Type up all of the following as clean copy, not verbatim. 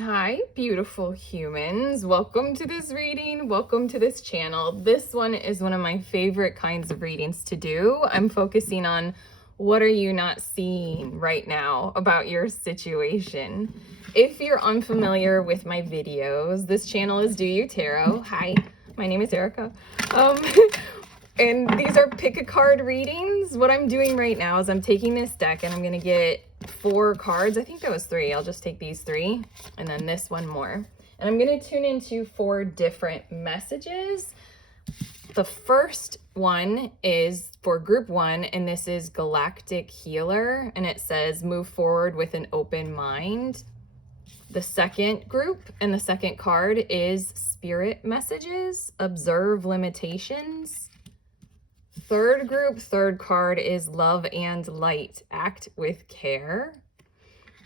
Hi, beautiful humans. Welcome to this reading. Welcome to this channel. This one is one of my favorite kinds of readings to do. I'm focusing on what are you not seeing right now about your situation. If you're unfamiliar with my videos, this channel is Do You Tarot. Hi, my name is Erica. And these are pick a card readings. What I'm doing right now is I'm taking this deck and I'm going to get 4 cards. I think that was 3. I'll just take these 3 and then this one more. And I'm going to tune into 4 different messages. The first one is for group 1, and this is Galactic Healer, and it says move forward with an open mind. The second group and the second card is Spirit Messages, observe limitations. Third group, third card is Love and Light, act with care.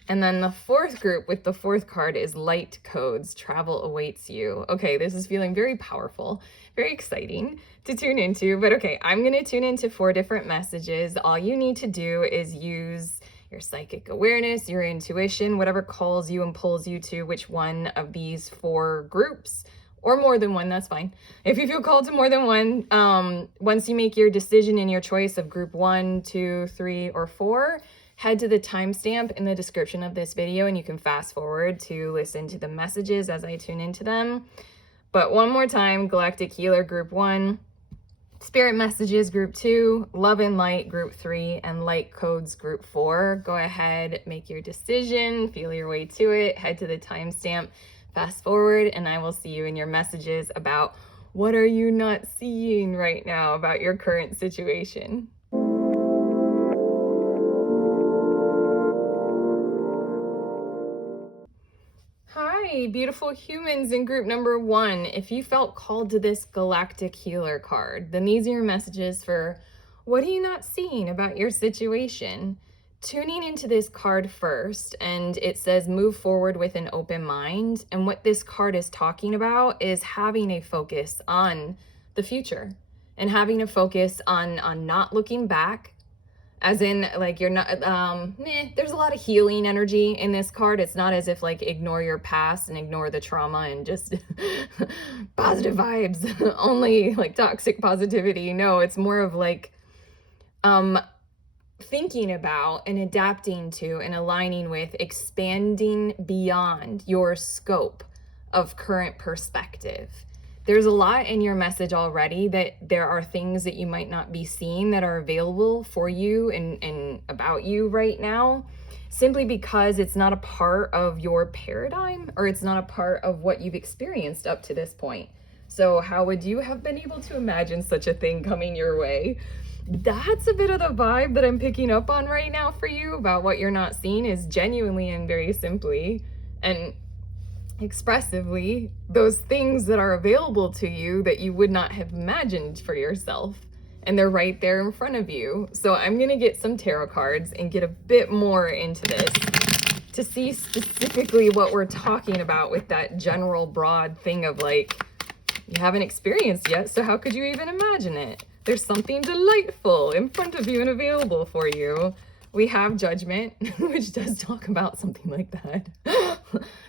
And then the fourth group with the fourth card is Light Codes, travel awaits you. Okay, this is feeling very powerful, very exciting to tune into. But okay, I'm going to tune into 4 different messages. All you need to do is use your psychic awareness, your intuition, whatever calls you and pulls you to which one of these 4 groups. Or more than one, that's fine. If you feel called to more than one, once you make your decision in your choice of group 1, 2, 3, or 4, head to the timestamp in the description of this video and you can fast forward to listen to the messages as I tune into them. But one more time, Galactic Healer group 1, Spirit Messages group 2, Love and Light group 3, and Light Codes group 4. Go ahead, make your decision, feel your way to it, head to the timestamp. Fast forward, and I will see you in your messages about what are you not seeing right now about your current situation. Hi, beautiful humans in group number 1. If you felt called to this Galactic Healer card, then these are your messages for what are you not seeing about your situation. Tuning into this card first, and it says move forward with an open mind. And what this card is talking about is having a focus on the future and having a focus on not looking back, as in like you're not there's a lot of healing energy in this card. It's not as if like ignore your past and ignore the trauma and just positive vibes, only like toxic positivity. No, it's more of like thinking about and adapting to and aligning with expanding beyond your scope of current perspective. There's a lot in your message already that there are things that you might not be seeing that are available for you and about you right now, simply because it's not a part of your paradigm or it's not a part of what you've experienced up to this point. So how would you have been able to imagine such a thing coming your way? That's a bit of the vibe that I'm picking up on right now for you about what you're not seeing is genuinely and very simply and expressively those things that are available to you that you would not have imagined for yourself. And they're right there in front of you. So I'm going to get some tarot cards and get a bit more into this to see specifically what we're talking about with that general broad thing of like, you haven't experienced yet, so how could you even imagine it? There's something delightful in front of you and available for you. We have Judgment, which does talk about something like that.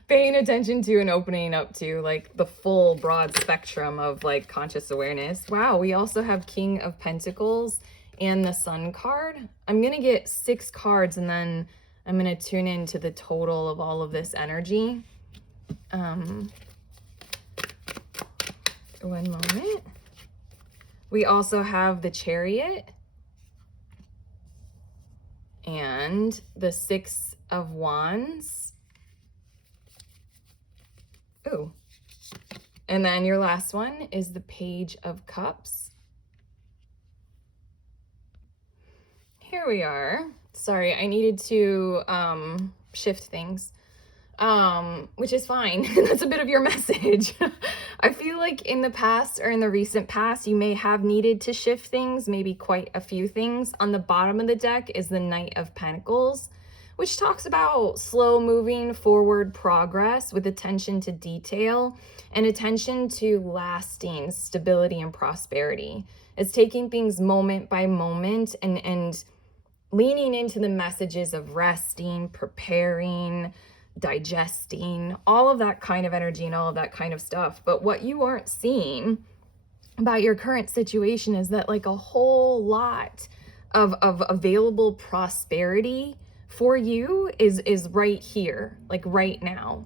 Paying attention to and opening up to like the full broad spectrum of like conscious awareness. Wow, we also have King of Pentacles and the Sun card. I'm going to get 6 cards and then I'm going to tune into the total of all of this energy. One moment. We also have the Chariot and the 6 of Wands. Ooh. And then your last one is the Page of Cups. Here we are. Sorry, I needed to shift things. Which is fine. That's a bit of your message. I feel like in the past or in the recent past, you may have needed to shift things, maybe quite a few things. On the bottom of the deck is the Knight of Pentacles, which talks about slow moving forward progress with attention to detail and attention to lasting stability and prosperity. It's taking things moment by moment and leaning into the messages of resting, preparing, digesting, all of that kind of energy and all of that kind of stuff. But what you aren't seeing about your current situation is that like a whole lot of available prosperity for you is right here, like right now.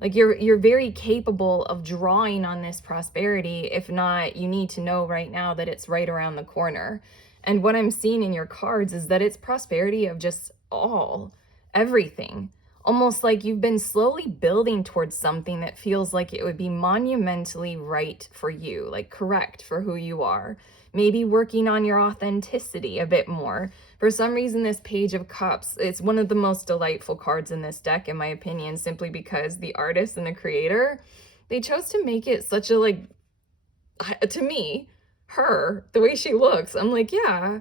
Like you're very capable of drawing on this prosperity. If not, you need to know right now that it's right around the corner. And what I'm seeing in your cards is that it's prosperity of just everything. Almost like you've been slowly building towards something that feels like it would be monumentally right for you, like correct for who you are. Maybe working on your authenticity a bit more. For some reason, this Page of Cups, it's one of the most delightful cards in this deck, in my opinion, simply because the artist and the creator, they chose to make it such a, like, to me, her, the way she looks, I'm like, yeah,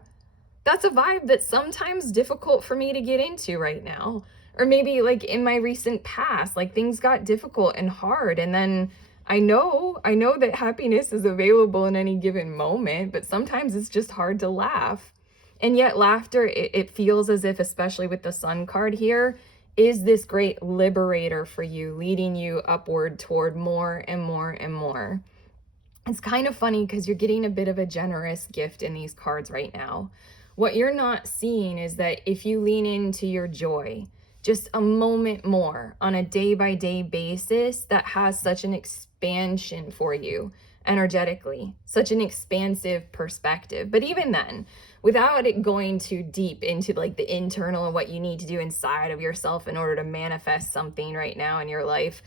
that's a vibe that's sometimes difficult for me to get into right now. Or maybe like in my recent past, like things got difficult and hard. And then I know that happiness is available in any given moment, but sometimes it's just hard to laugh. And yet laughter, it feels as if, especially with the Sun card here, is this great liberator for you, leading you upward toward more and more and more. It's kind of funny because you're getting a bit of a generous gift in these cards right now. What you're not seeing is that if you lean into your joy, just a moment more on a day-by-day basis, that has such an expansion for you energetically, such an expansive perspective. But even then, without it going too deep into like the internal and what you need to do inside of yourself in order to manifest something right now in your life,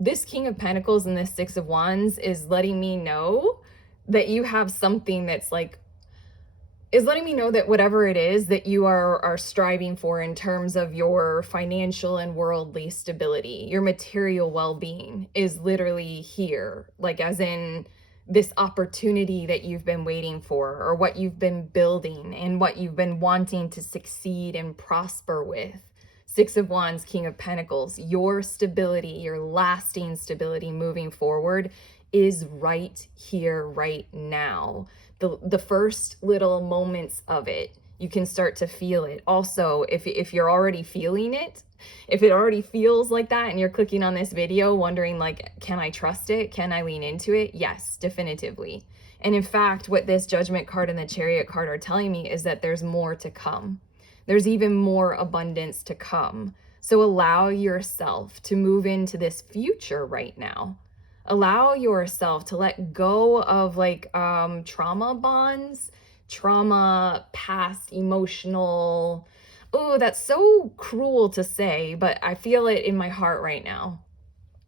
this King of Pentacles and this Six of Wands is letting me know that you have something that's like, is letting me know that whatever it is that you are striving for in terms of your financial and worldly stability, your material well-being is literally here, like as in this opportunity that you've been waiting for, or what you've been building and what you've been wanting to succeed and prosper with. Six of Wands, King of Pentacles, your stability, your lasting stability moving forward is right here, right now. The first little moments of it, you can start to feel it. Also, if you're already feeling it, if it already feels like that and you're clicking on this video wondering like, can I trust it? Can I lean into it? Yes, definitively. And in fact, what this Judgment card and the Chariot card are telling me is that there's more to come. There's even more abundance to come. So allow yourself to move into this future right now. Allow yourself to let go of like trauma bonds, trauma, past emotional. Oh, that's so cruel to say, but I feel it in my heart right now.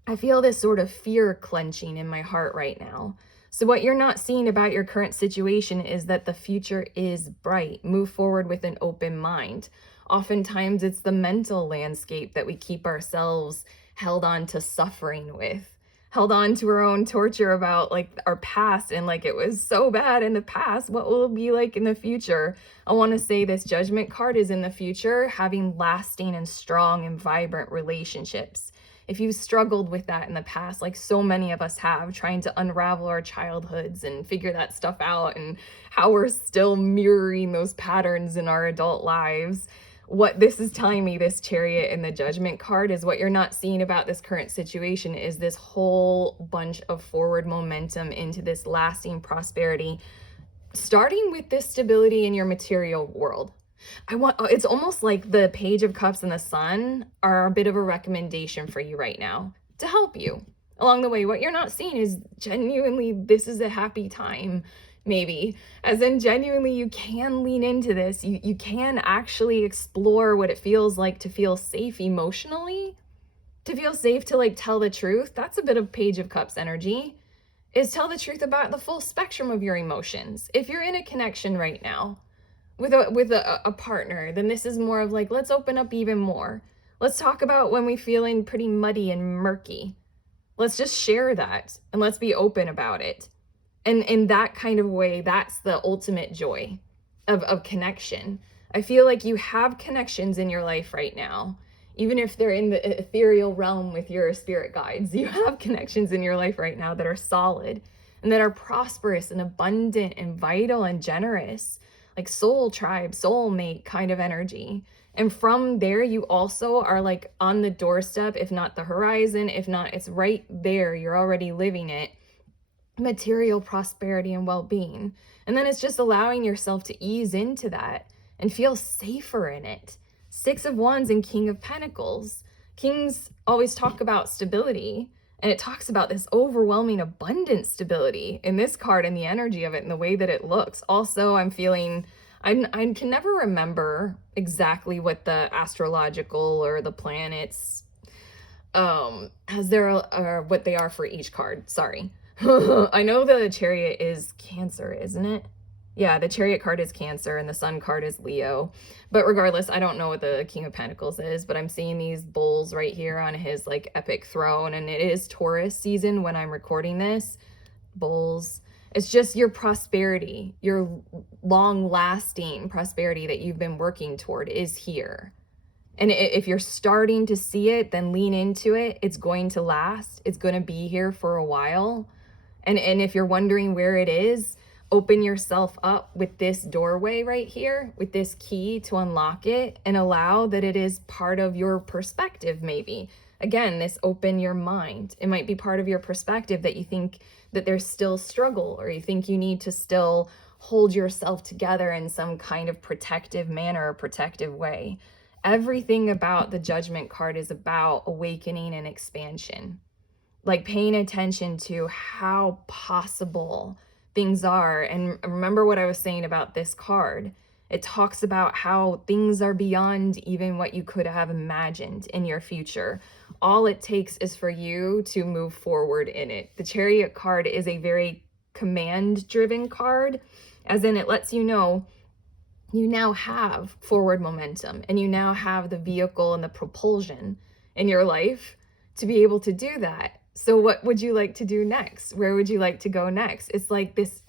I feel this sort of fear clenching in my heart right now. So what you're not seeing about your current situation is that the future is bright. Move forward with an open mind. Oftentimes it's the mental landscape that we keep ourselves held on to suffering with. Held on to our own torture about like our past and like it was so bad in the past. What will it be like in the future? I want to say this Judgment card is in the future, having lasting and strong and vibrant relationships. If you've struggled with that in the past, like so many of us have, trying to unravel our childhoods and figure that stuff out and how we're still mirroring those patterns in our adult lives, what this is telling me, this Chariot and the Judgment card, is what you're not seeing about this current situation is this whole bunch of forward momentum into this lasting prosperity, starting with this stability in your material world. It's almost like the Page of Cups and the Sun are a bit of a recommendation for you right now to help you along the way. What you're not seeing is genuinely, this is a happy time. Maybe, as in genuinely, you can lean into this. You can actually explore what it feels like to feel safe emotionally, to feel safe to like tell the truth. That's a bit of Page of Cups energy, is tell the truth about the full spectrum of your emotions. If you're in a connection right now with a partner, then this is more of like, let's open up even more. Let's talk about when we're feeling pretty muddy and murky. Let's just share that and let's be open about it. And in that kind of way, that's the ultimate joy of connection. I feel like you have connections in your life right now, even if they're in the ethereal realm with your spirit guides. You have connections in your life right now that are solid and that are prosperous and abundant and vital and generous, like soul tribe, soulmate kind of energy. And from there, you also are like on the doorstep, if not the horizon, if not, it's right there. You're already living it. Material prosperity and well-being. And then it's just allowing yourself to ease into that and feel safer in it. Six of Wands and King of Pentacles. Kings always talk about stability, and it talks about this overwhelming abundant stability in this card and the energy of it and the way that it looks. Also, I'm feeling, I can never remember exactly what the astrological or the planets as there are what they are for each card. Sorry. I know the Chariot is Cancer, isn't it? Yeah, the Chariot card is Cancer and the Sun card is Leo. But regardless, I don't know what the King of Pentacles is, but I'm seeing these bulls right here on his like epic throne, and it is Taurus season when I'm recording this. Bulls. It's just your prosperity, your long-lasting prosperity that you've been working toward is here. And if you're starting to see it, then lean into it. It's going to last. It's going to be here for a while. And if you're wondering where it is, open yourself up with this doorway right here, with this key to unlock it and allow that it is part of your perspective maybe. Again, this open your mind. It might be part of your perspective that you think that there's still struggle, or you think you need to still hold yourself together in some kind of protective manner or protective way. Everything about the Judgment card is about awakening and expansion. Like paying attention to how possible things are. And remember what I was saying about this card. It talks about how things are beyond even what you could have imagined in your future. All it takes is for you to move forward in it. The Chariot card is a very command-driven card, as in it lets you know you now have forward momentum and you now have the vehicle and the propulsion in your life to be able to do that. So what would you like to do next? Where would you like to go next? It's like this,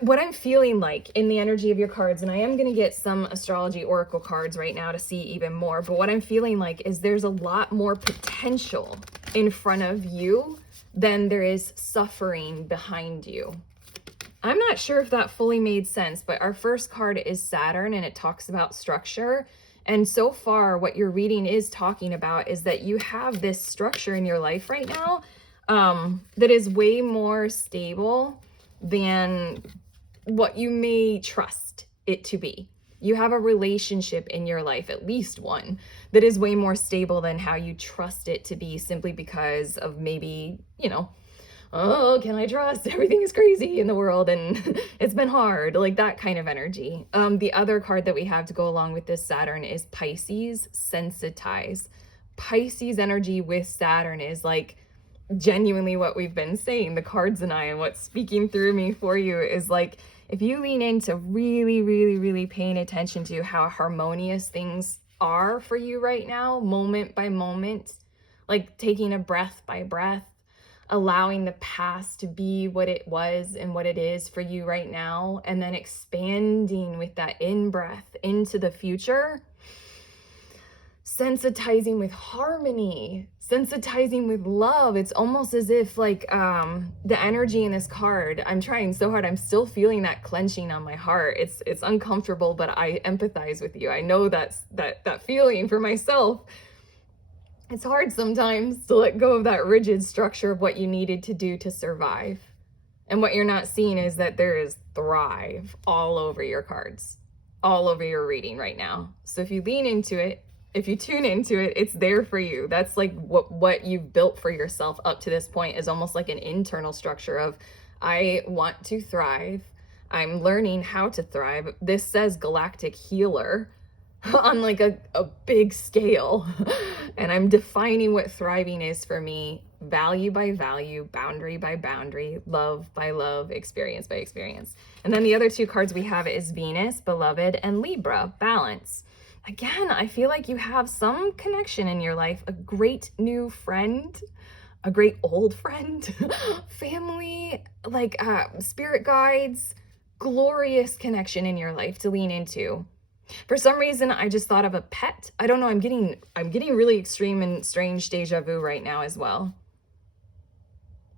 what I'm feeling like in the energy of your cards, and I am going to get some astrology oracle cards right now to see even more, but what I'm feeling like is there's a lot more potential in front of you than there is suffering behind you. I'm not sure if that fully made sense, but our first card is Saturn and it talks about structure. And so far, what your reading is talking about is that you have this structure in your life right now that is way more stable than what you may trust it to be. You have a relationship in your life, at least one, that is way more stable than how you trust it to be, simply because of maybe, you know, oh, can I trust? Everything is crazy in the world and it's been hard, like that kind of energy. The other card that we have to go along with this Saturn is Pisces, sensitize. Pisces energy with Saturn is like genuinely what we've been saying, the cards and I, and what's speaking through me for you is like, if you lean into really, really, really paying attention to how harmonious things are for you right now, moment by moment, like taking a breath by breath, allowing the past to be what it was and what it is for you right now, and then expanding with that in-breath into the future, sensitizing with harmony, sensitizing with love. It's almost as if like the energy in this card, I'm trying so hard, I'm still feeling that clenching on my heart. It's uncomfortable, but I empathize with you. I know that feeling for myself. It's hard sometimes to let go of that rigid structure of what you needed to do to survive. And what you're not seeing is that there is thrive all over your cards, all over your reading right now. So if you lean into it, if you tune into it, it's there for you. That's like what you've built for yourself up to this point is almost like an internal structure of, I want to thrive. I'm learning how to thrive. This says Galactic Healer on like a big scale. And I'm defining what thriving is for me, value by value, boundary by boundary, love by love, experience by experience. And then the other two cards we have is Venus, Beloved, and Libra, Balance. Again, I feel like you have some connection in your life, a great new friend, a great old friend, family, like spirit guides, glorious connection in your life to lean into. For some reason, I just thought of a pet. I don't know, I'm getting really extreme and strange deja vu right now as well.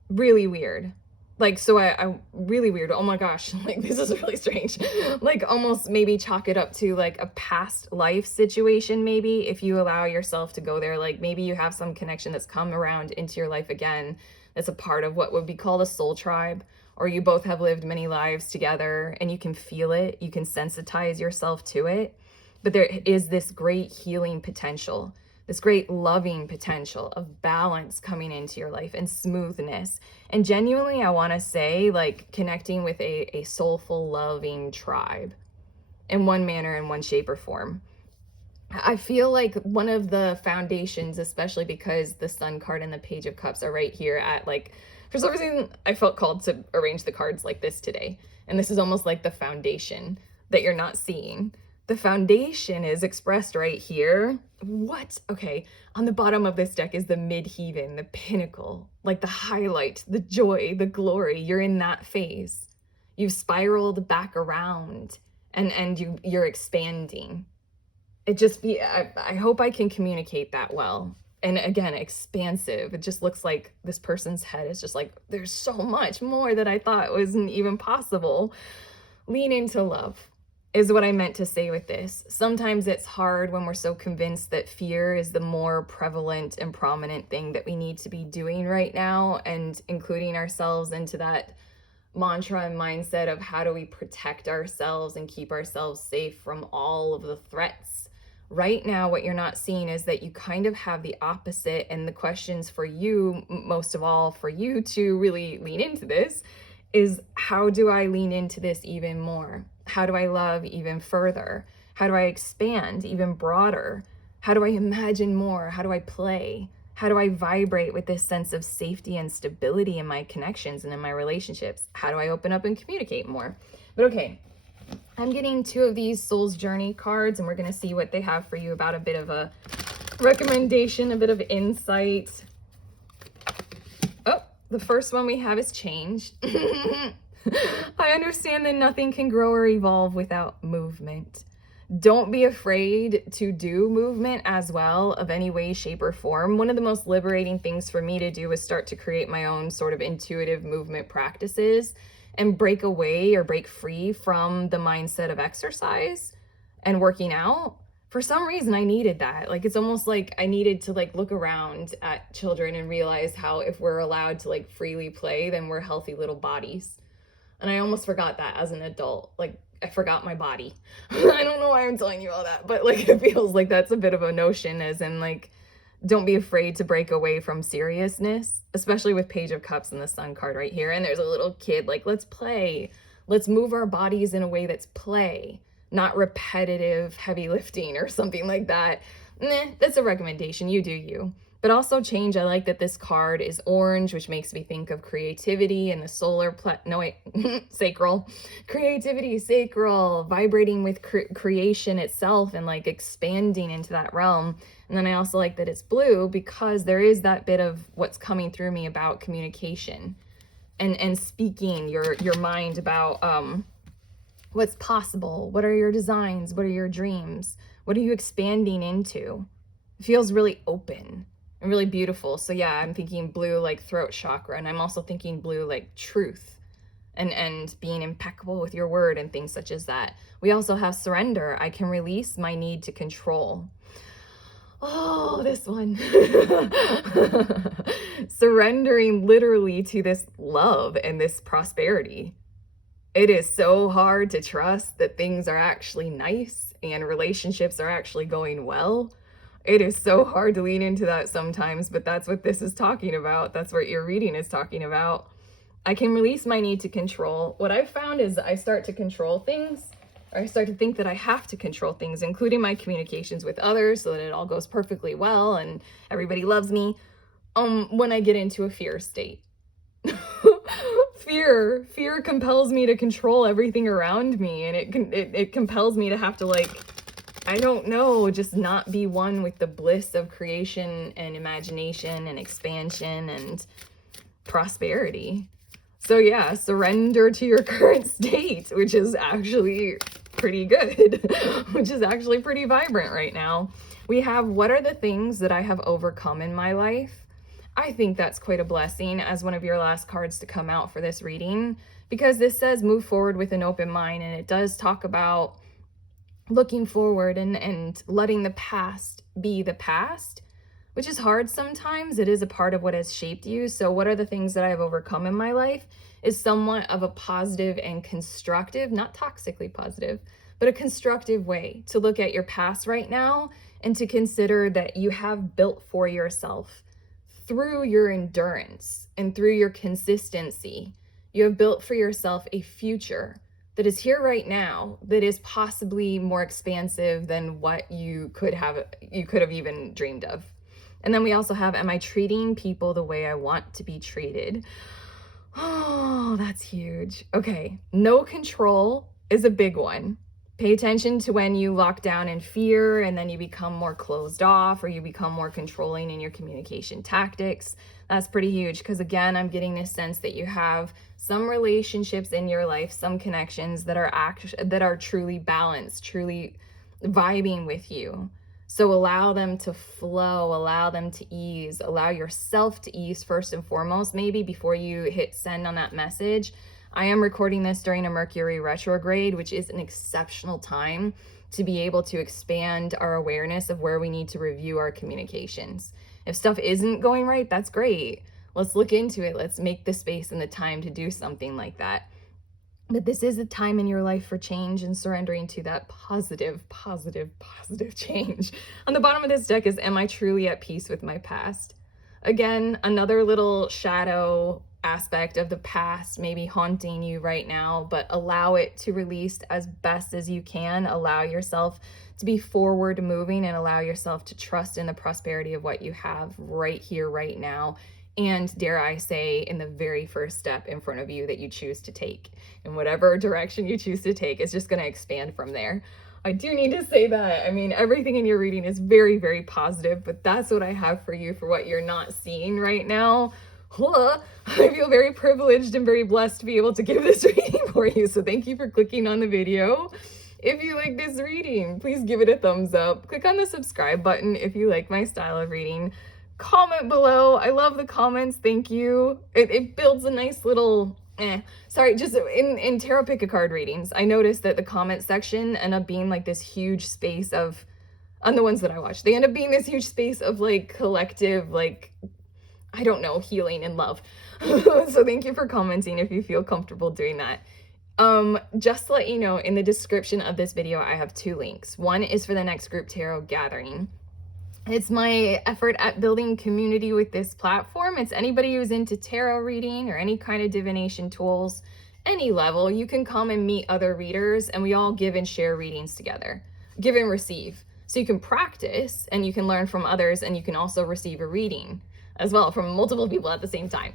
Really weird. like, so I really weird. Oh my gosh, like this is really strange. Like almost maybe chalk it up to like a past life situation, maybe if you allow yourself to go there. Like maybe you have some connection that's come around into your life again, that's a part of what would be called a soul tribe, or you both have lived many lives together and you can feel it, you can sensitize yourself to it. But there is this great healing potential, this great loving potential of balance coming into your life and smoothness. And genuinely, I want to say, like, connecting with a soulful, loving tribe in one manner, in one shape or form. I feel like one of the foundations, especially because the Sun card and the Page of Cups are right here at, like, for some reason, I felt called to arrange the cards like this today. And this is almost like the foundation that you're not seeing. The foundation is expressed right here. What? Okay. On the bottom of this deck is the midheaven, the pinnacle, like the highlight, the joy, the glory. You're in that phase. You've spiraled back around and you're expanding. It just be, I hope I can communicate that well. And again, expansive. It just looks like this person's head is just like, there's so much more that I thought wasn't even possible. Lean into love is what I meant to say with this. Sometimes it's hard when we're so convinced that fear is the more prevalent and prominent thing that we need to be doing right now, and including ourselves into that mantra and mindset of how do we protect ourselves and keep ourselves safe from all of the threats. Right now, what you're not seeing is that you kind of have the opposite, and the questions for you, most of all for you to really lean into this, is how do I lean into this even more? How do I love even further? How do I expand even broader? How do I imagine more? How do I play? How do I vibrate with this sense of safety and stability in my connections and in my relationships? How do I open up and communicate more? But okay, I'm getting 2 of these Soul's Journey cards, and we're going to see what they have for you about a bit of a recommendation, a bit of insight. Oh, the first one we have is change. I understand that nothing can grow or evolve without movement. Don't be afraid to do movement as well, of any way, shape, or form. One of the most liberating things for me to do was start to create my own sort of intuitive movement practices and break away or break free from the mindset of exercise and working out. For some reason, I needed that. Like, it's almost like I needed to like look around at children and realize how if we're allowed to like freely play, then we're healthy little bodies. And I almost forgot that as an adult. Like, I forgot my body. I don't know why I'm telling you all that, but like, it feels like that's a bit of a notion, as in like, don't be afraid to break away from seriousness, especially with Page of Cups and the Sun card right here. And there's a little kid, like, let's play. Let's move our bodies in a way that's play, not repetitive heavy lifting or something like that. That's a recommendation. You do you. But also change. I like that this card is orange, which makes me think of creativity and the solar sacral. Creativity, sacral, vibrating with creation itself and like expanding into that realm. And then I also like that it's blue because there is that bit of what's coming through me about communication and speaking your mind about what's possible. What are your designs? What are your dreams? What are you expanding into? It feels really open and really beautiful. So yeah, I'm thinking blue like throat chakra, and I'm also thinking blue like truth and being impeccable with your word and things such as that. We also have surrender. I can release my need to control. Oh, this one. Surrendering literally to this love and this prosperity. It is so hard to trust that things are actually nice and relationships are actually going well. It is so hard to lean into that sometimes, but that's what this is talking about. That's what your reading is talking about. I can release my need to control. What I've found is I start to control things, or I start to think that I have to control things, including my communications with others so that it all goes perfectly well and everybody loves me, when I get into a fear state. Fear compels me to control everything around me, and it compels me to have to, like, I don't know, just not be one with the bliss of creation and imagination and expansion and prosperity. So yeah, surrender to your current state, which is actually pretty good, which is actually pretty vibrant right now. We have, what are the things that I have overcome in my life? I think that's quite a blessing as one of your last cards to come out for this reading, because this says move forward with an open mind, and it does talk about looking forward and letting the past be the past, which is hard sometimes. It is a part of what has shaped you. So what are the things that I've overcome in my life is somewhat of a positive and constructive, not toxically positive, but a constructive way to look at your past right now and to consider that you have built for yourself through your endurance and through your consistency. You have built for yourself a future that is here right now that is possibly more expansive than what you could have even dreamed of. And then we also have, am I treating people the way I want to be treated? Oh, that's huge. Okay, no control is a big one. Pay attention to when you lock down in fear and then you become more closed off, or you become more controlling in your communication tactics. That's pretty huge, because again, I'm getting this sense that you have some relationships in your life, some connections that are truly balanced, truly vibing with you. So allow them to flow, allow them to ease, allow yourself to ease first and foremost, maybe before you hit send on that message. I am recording this during a Mercury retrograde, which is an exceptional time to be able to expand our awareness of where we need to review our communications. If stuff isn't going right, that's great. Let's look into it. Let's make the space and the time to do something like that. But this is a time in your life for change and surrendering to that positive change. On the bottom of this deck is, am I truly at peace with my past? Again, another little shadow aspect of the past maybe haunting you right now, but allow it to release as best as you can. Allow yourself to be forward moving and allow yourself to trust in the prosperity of what you have right here, right now. And dare I say, in the very first step in front of you that you choose to take, in whatever direction you choose to take, it's just going to expand from there. I do need to say that. I mean, everything in your reading is very positive, but that's what I have for you for what you're not seeing right now. I feel very privileged and very blessed to be able to give this reading for you. So thank you for clicking on the video. If you like this reading, please give it a thumbs up. Click on the subscribe button if you like my style of reading. Comment below. I love the comments. Thank you. It builds a nice little sorry, just in tarot pick a card readings, I noticed that the comment section end up being like this huge space of, on the ones that I watch, they end up being this huge space of like collective, like, I don't know, healing and love. So thank you for commenting if you feel comfortable doing that. Just to let you know, in the description of this video, I have 2 links. One is for the next group tarot gathering. It's my effort at building community with this platform. It's anybody who's into tarot reading or any kind of divination tools, any level, you can come and meet other readers and we all give and share readings together, give and receive. So you can practice and you can learn from others, and you can also receive a reading as well from multiple people at the same time.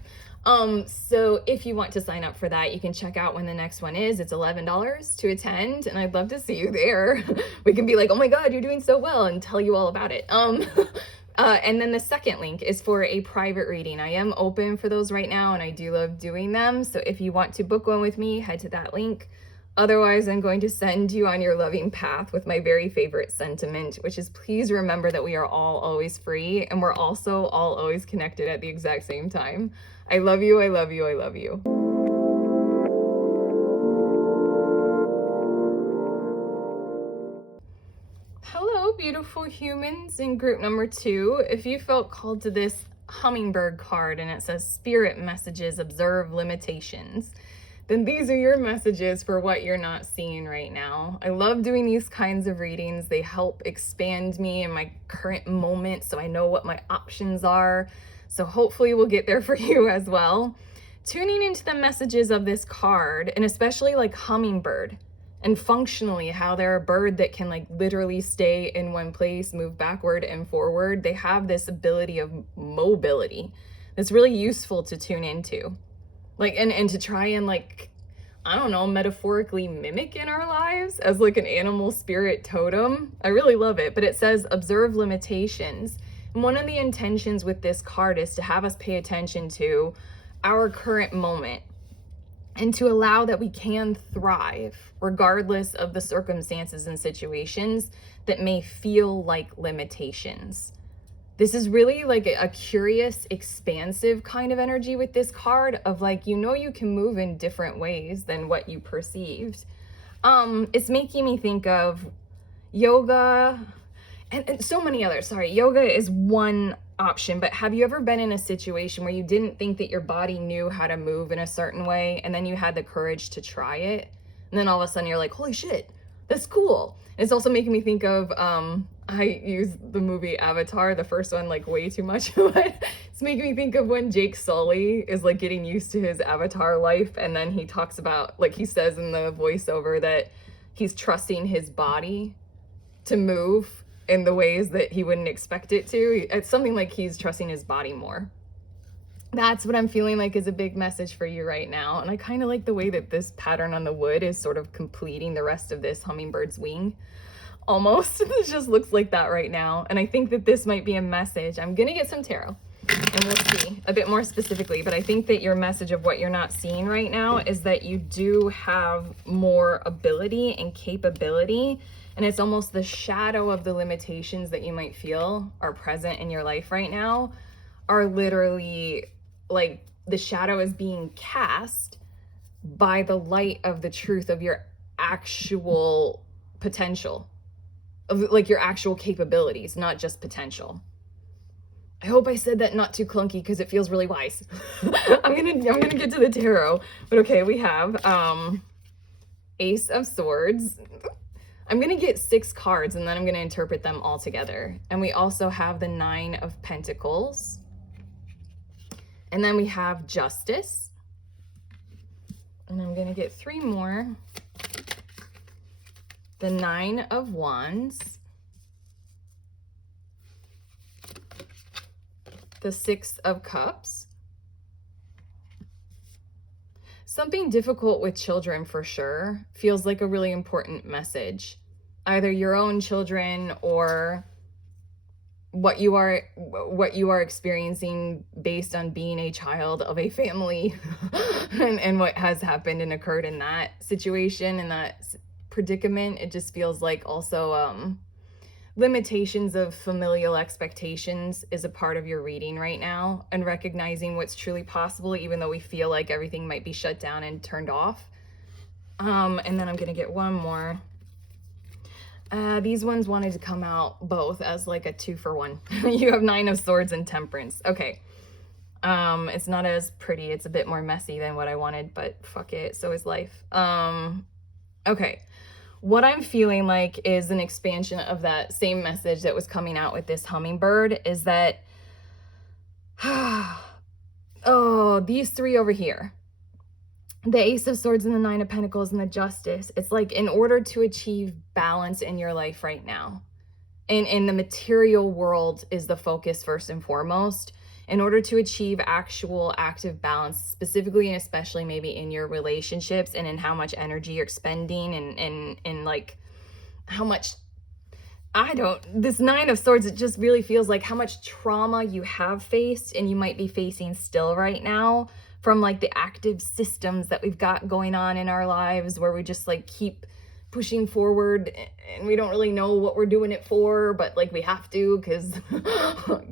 So if you want to sign up for that, you can check out when the next one is. It's $11 to attend, and I'd love to see you there. We can be like, oh my God, you're doing so well, and tell you all about it. And then the second link is for a private reading. I am open for those right now, and I do love doing them. So if you want to book one with me, head to that link. Otherwise, I'm going to send you on your loving path with my very favorite sentiment, which is please remember that we are all always free, and we're also all always connected at the exact same time. I love you, I love you, I love you. Hello, beautiful humans in group number 2. If you felt called to this hummingbird card and it says spirit messages, observe limitations, then these are your messages for what you're not seeing right now. I love doing these kinds of readings. They help expand me in my current moment so I know what my options are. So hopefully we'll get there for you as well. Tuning into the messages of this card, and especially like hummingbird, and functionally how they're a bird that can like literally stay in one place, move backward and forward. They have this ability of mobility that's really useful to tune into. Like, and to try and like, I don't know, metaphorically mimic in our lives as like an animal spirit totem. I really love it, but it says observe limitations. And one of the intentions with this card is to have us pay attention to our current moment and to allow that we can thrive regardless of the circumstances and situations that may feel like limitations. This is really like a curious, expansive kind of energy with this card of like, you know, you can move in different ways than what you perceived. It's making me think of yoga and so many others. Sorry, yoga is one option, but have you ever been in a situation where you didn't think that your body knew how to move in a certain way, and then you had the courage to try it, and then all of a sudden you're like, holy shit, that's cool. And it's also making me think of I use the movie Avatar, the first one, like way too much, but it's making me think of when Jake Sully is like getting used to his Avatar life, and then he talks about, like he says in the voiceover, that he's trusting his body to move in the ways that he wouldn't expect it to. It's something like he's trusting his body more. That's what I'm feeling like is a big message for you right now. And I kind of like the way that this pattern on the wood is sort of completing the rest of this hummingbird's wing. Almost. It just looks like that right now. And I think that this might be a message. I'm gonna get some tarot and we'll see a bit more specifically, but I think that your message of what you're not seeing right now is that you do have more ability and capability, and it's almost the shadow of the limitations that you might feel are present in your life right now are literally like the shadow is being cast by the light of the truth of your actual potential, of like your actual capabilities, not just potential. I hope I said that not too clunky because it feels really wise. I'm gonna get to the tarot, but okay, we have Ace of Swords. I'm gonna get 6 cards and then I'm gonna interpret them all together. And we also have the 9 of Pentacles. And then we have Justice. And I'm gonna get 3 more. The 9 of Wands. The 6 of Cups. Something difficult with children for sure. Feels like a really important message. Either your own children or what you are experiencing based on being a child of a family and what has happened and occurred in that situation and that predicament. It just feels like also limitations of familial expectations is a part of your reading right now, and recognizing what's truly possible even though we feel like everything might be shut down and turned off. And then I'm gonna get one more. These ones wanted to come out both as like a 2-for-1. You have 9 of Swords and Temperance. Okay. It's not as pretty. It's a bit more messy than what I wanted, but fuck it. So is life. Okay. What I'm feeling like is an expansion of that same message that was coming out with this hummingbird is that, oh, these 3 over here, the Ace of Swords and the 9 of Pentacles and the Justice, it's like in order to achieve balance in your life right now, and in the material world is the focus first and foremost, in order to achieve actual active balance, specifically and especially maybe in your relationships and in how much energy you're expending and like how much, this 9 of Swords, it just really feels like how much trauma you have faced and you might be facing still right now from like the active systems that we've got going on in our lives where we just like keep pushing forward and we don't really know what we're doing it for, but like we have to because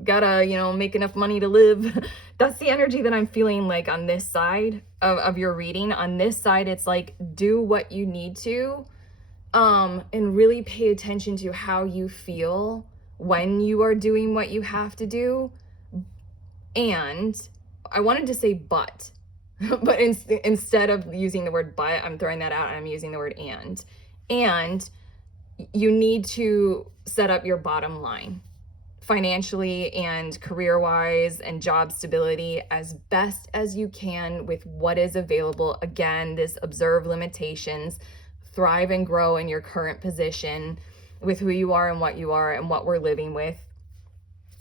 gotta, you know, make enough money to live. That's the energy that I'm feeling like on this side of your reading. On this side, it's like do what you need to and really pay attention to how you feel when you are doing what you have to do. And I wanted to say but instead of using the word but, I'm throwing that out and I'm using the word and you need to set up your bottom line financially and career-wise and job stability as best as you can with what is available. Again, this observe limitations, thrive and grow in your current position with who you are and what we're living with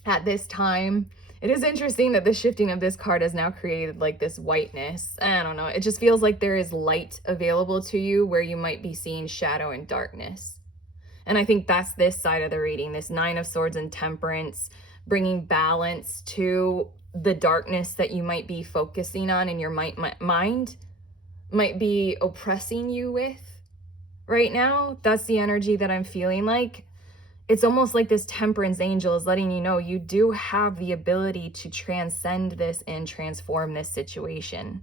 at this time. It is interesting that the shifting of this card has now created like this whiteness. I don't know. It just feels like there is light available to you where you might be seeing shadow and darkness. And I think that's this side of the reading, this 9 of Swords and Temperance, bringing balance to the darkness that you might be focusing on and your mind might be oppressing you with right now. That's the energy that I'm feeling like. it's almost like this temperance angel is letting you know you do have the ability to transcend this and transform this situation.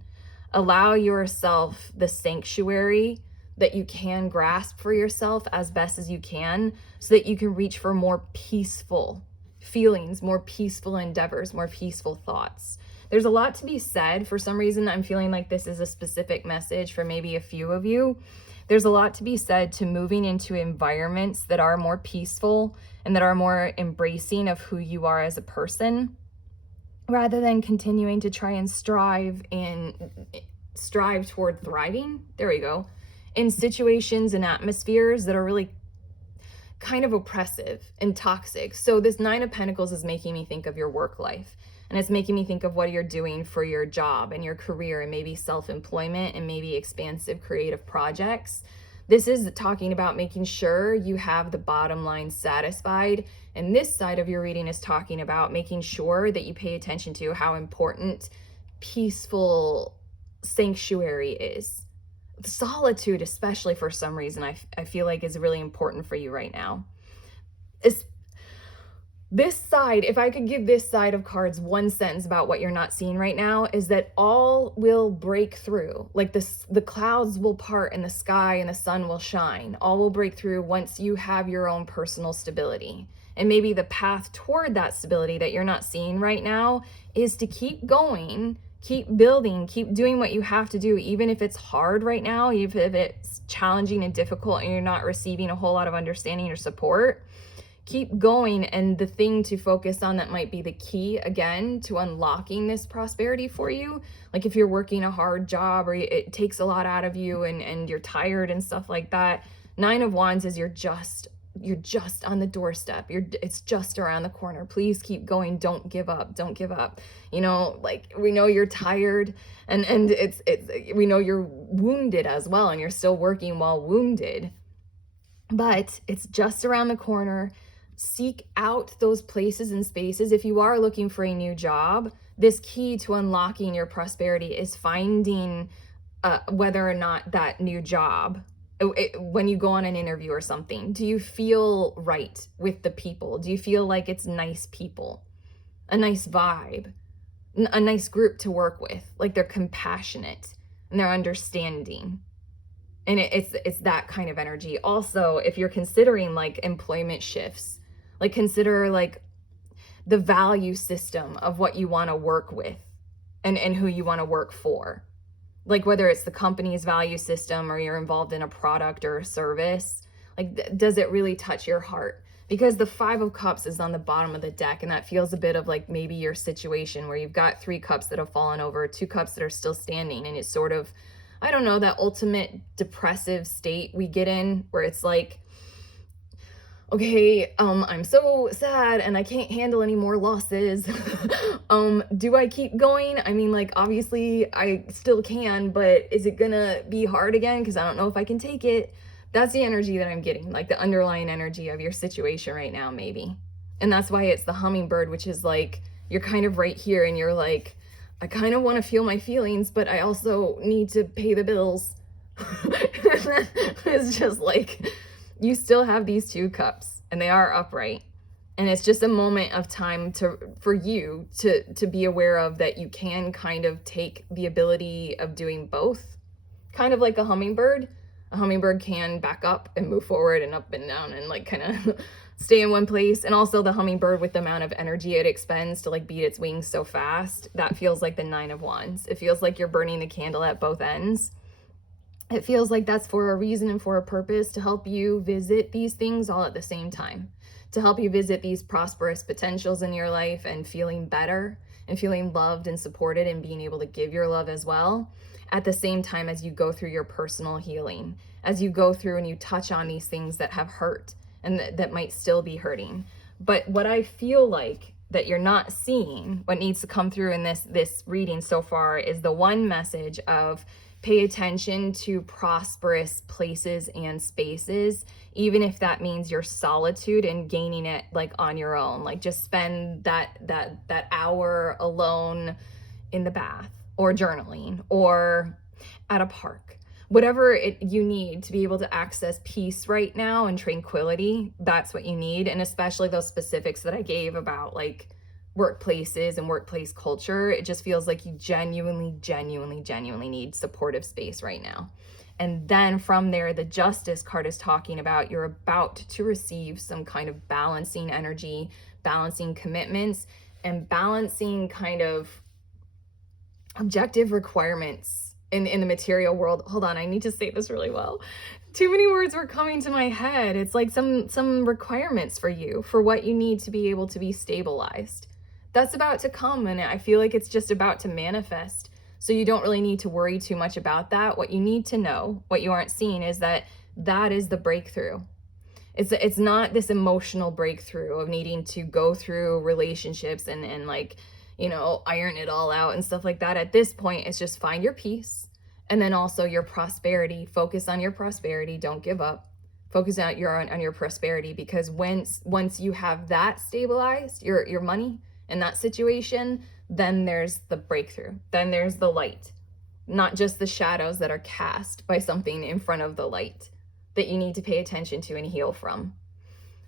Allow yourself the sanctuary that you can grasp for yourself as best as you can, so that you can reach for more peaceful feelings, more peaceful endeavors, more peaceful thoughts. There's a lot to be said. For some reason, I'm feeling like this is a specific message for maybe a few of you. There's a lot to be said to moving into environments that are more peaceful and that are more embracing of who you are as a person, rather than continuing to try and strive toward thriving. There we go. In situations and atmospheres that are really kind of oppressive and toxic. So this Nine of Pentacles is making me think of your work life. And it's making me think of what you're doing for your job and your career, and maybe self-employment and maybe expansive creative projects. This is talking about making sure you have the bottom line satisfied. And this side of your reading is talking about making sure that you pay attention to how important peaceful sanctuary is. Solitude, especially, for some reason, I feel like is really important for you right now. This side, if I could give this side of cards one sentence about what you're not seeing right now, is that all will break through. Like the clouds will part and the sky and the sun will shine. All will break through once you have your own personal stability. And maybe the path toward that stability that you're not seeing right now is to keep going, keep building, keep doing what you have to do, even if it's hard right now, even if it's challenging and difficult and you're not receiving a whole lot of understanding or support. Keep going, and the thing to focus on that might be the key, again, to unlocking this prosperity for you. Like if you're working a hard job or it takes a lot out of you and you're tired and stuff like that, Nine of Wands is you're just on the doorstep. It's just around the corner. Please keep going. Don't give up. Don't give up. You know, like we know you're tired and we know you're wounded as well, and you're still working while wounded, but it's just around the corner. Seek out those places and spaces. If you are looking for a new job, this key to unlocking your prosperity is finding whether or not that new job, when you go on an interview or something, do you feel right with the people? Do you feel like it's nice people, a nice vibe, a nice group to work with? Like they're compassionate and they're understanding. And it's that kind of energy. Also, if you're considering like employment shifts, like consider like the value system of what you want to work with and who you want to work for. Like whether it's the company's value system or you're involved in a product or a service, like does it really touch your heart? Because the Five of Cups is on the bottom of the deck, and that feels a bit of like maybe your situation where you've got 3 cups that have fallen over, 2 cups that are still standing, and it's sort of, I don't know, that ultimate depressive state we get in where it's like, okay, I'm so sad and I can't handle any more losses. Do I keep going? I mean, like, obviously I still can, but is it gonna be hard again? Because I don't know if I can take it. That's the energy that I'm getting, like the underlying energy of your situation right now, maybe. And that's why it's the hummingbird, which is like, you're kind of right here and you're like, I kind of want to feel my feelings, but I also need to pay the bills. It's just like, you still have these 2 cups and they are upright. And it's just a moment of time for you to be aware of that you can kind of take the ability of doing both. Kind of like a hummingbird. A hummingbird can back up and move forward and up and down and like kind of stay in one place. And also the hummingbird, with the amount of energy it expends to like beat its wings so fast, that feels like the Nine of Wands. It feels like you're burning the candle at both ends. It feels like that's for a reason and for a purpose, to help you visit these things all at the same time, to help you visit these prosperous potentials in your life and feeling better and feeling loved and supported and being able to give your love as well, at the same time as you go through your personal healing, as you go through and you touch on these things that have hurt and that might still be hurting. But what I feel like that you're not seeing, what needs to come through in this reading so far, is the one message of pay attention to prosperous places and spaces, even if that means your solitude and gaining it like on your own. Like just spend that hour alone in the bath or journaling or at a park. whatever you need to be able to access peace right now and tranquility, that's what you need. And especially those specifics that I gave about like workplaces and workplace culture, it just feels like you genuinely need supportive space right now. And then from there, the Justice card is talking about you're about to receive some kind of balancing energy, balancing commitments, and balancing kind of objective requirements in the material world. Hold on, I need to say this really well. Too many words were coming to my head. It's like some requirements for you, for what you need to be able to be stabilized. That's about to come, and I feel like it's just about to manifest. So you don't really need to worry too much about that. What you need to know, what you aren't seeing, is that is the breakthrough. It's not this emotional breakthrough of needing to go through relationships and like, you know, iron it all out and stuff like that. At this point, it's just find your peace, and then also your prosperity. Focus on your prosperity. Don't give up. Focus on your prosperity, because once you have that stabilized, your money in that situation, then there's the breakthrough. Then there's the light, not just the shadows that are cast by something in front of the light that you need to pay attention to and heal from.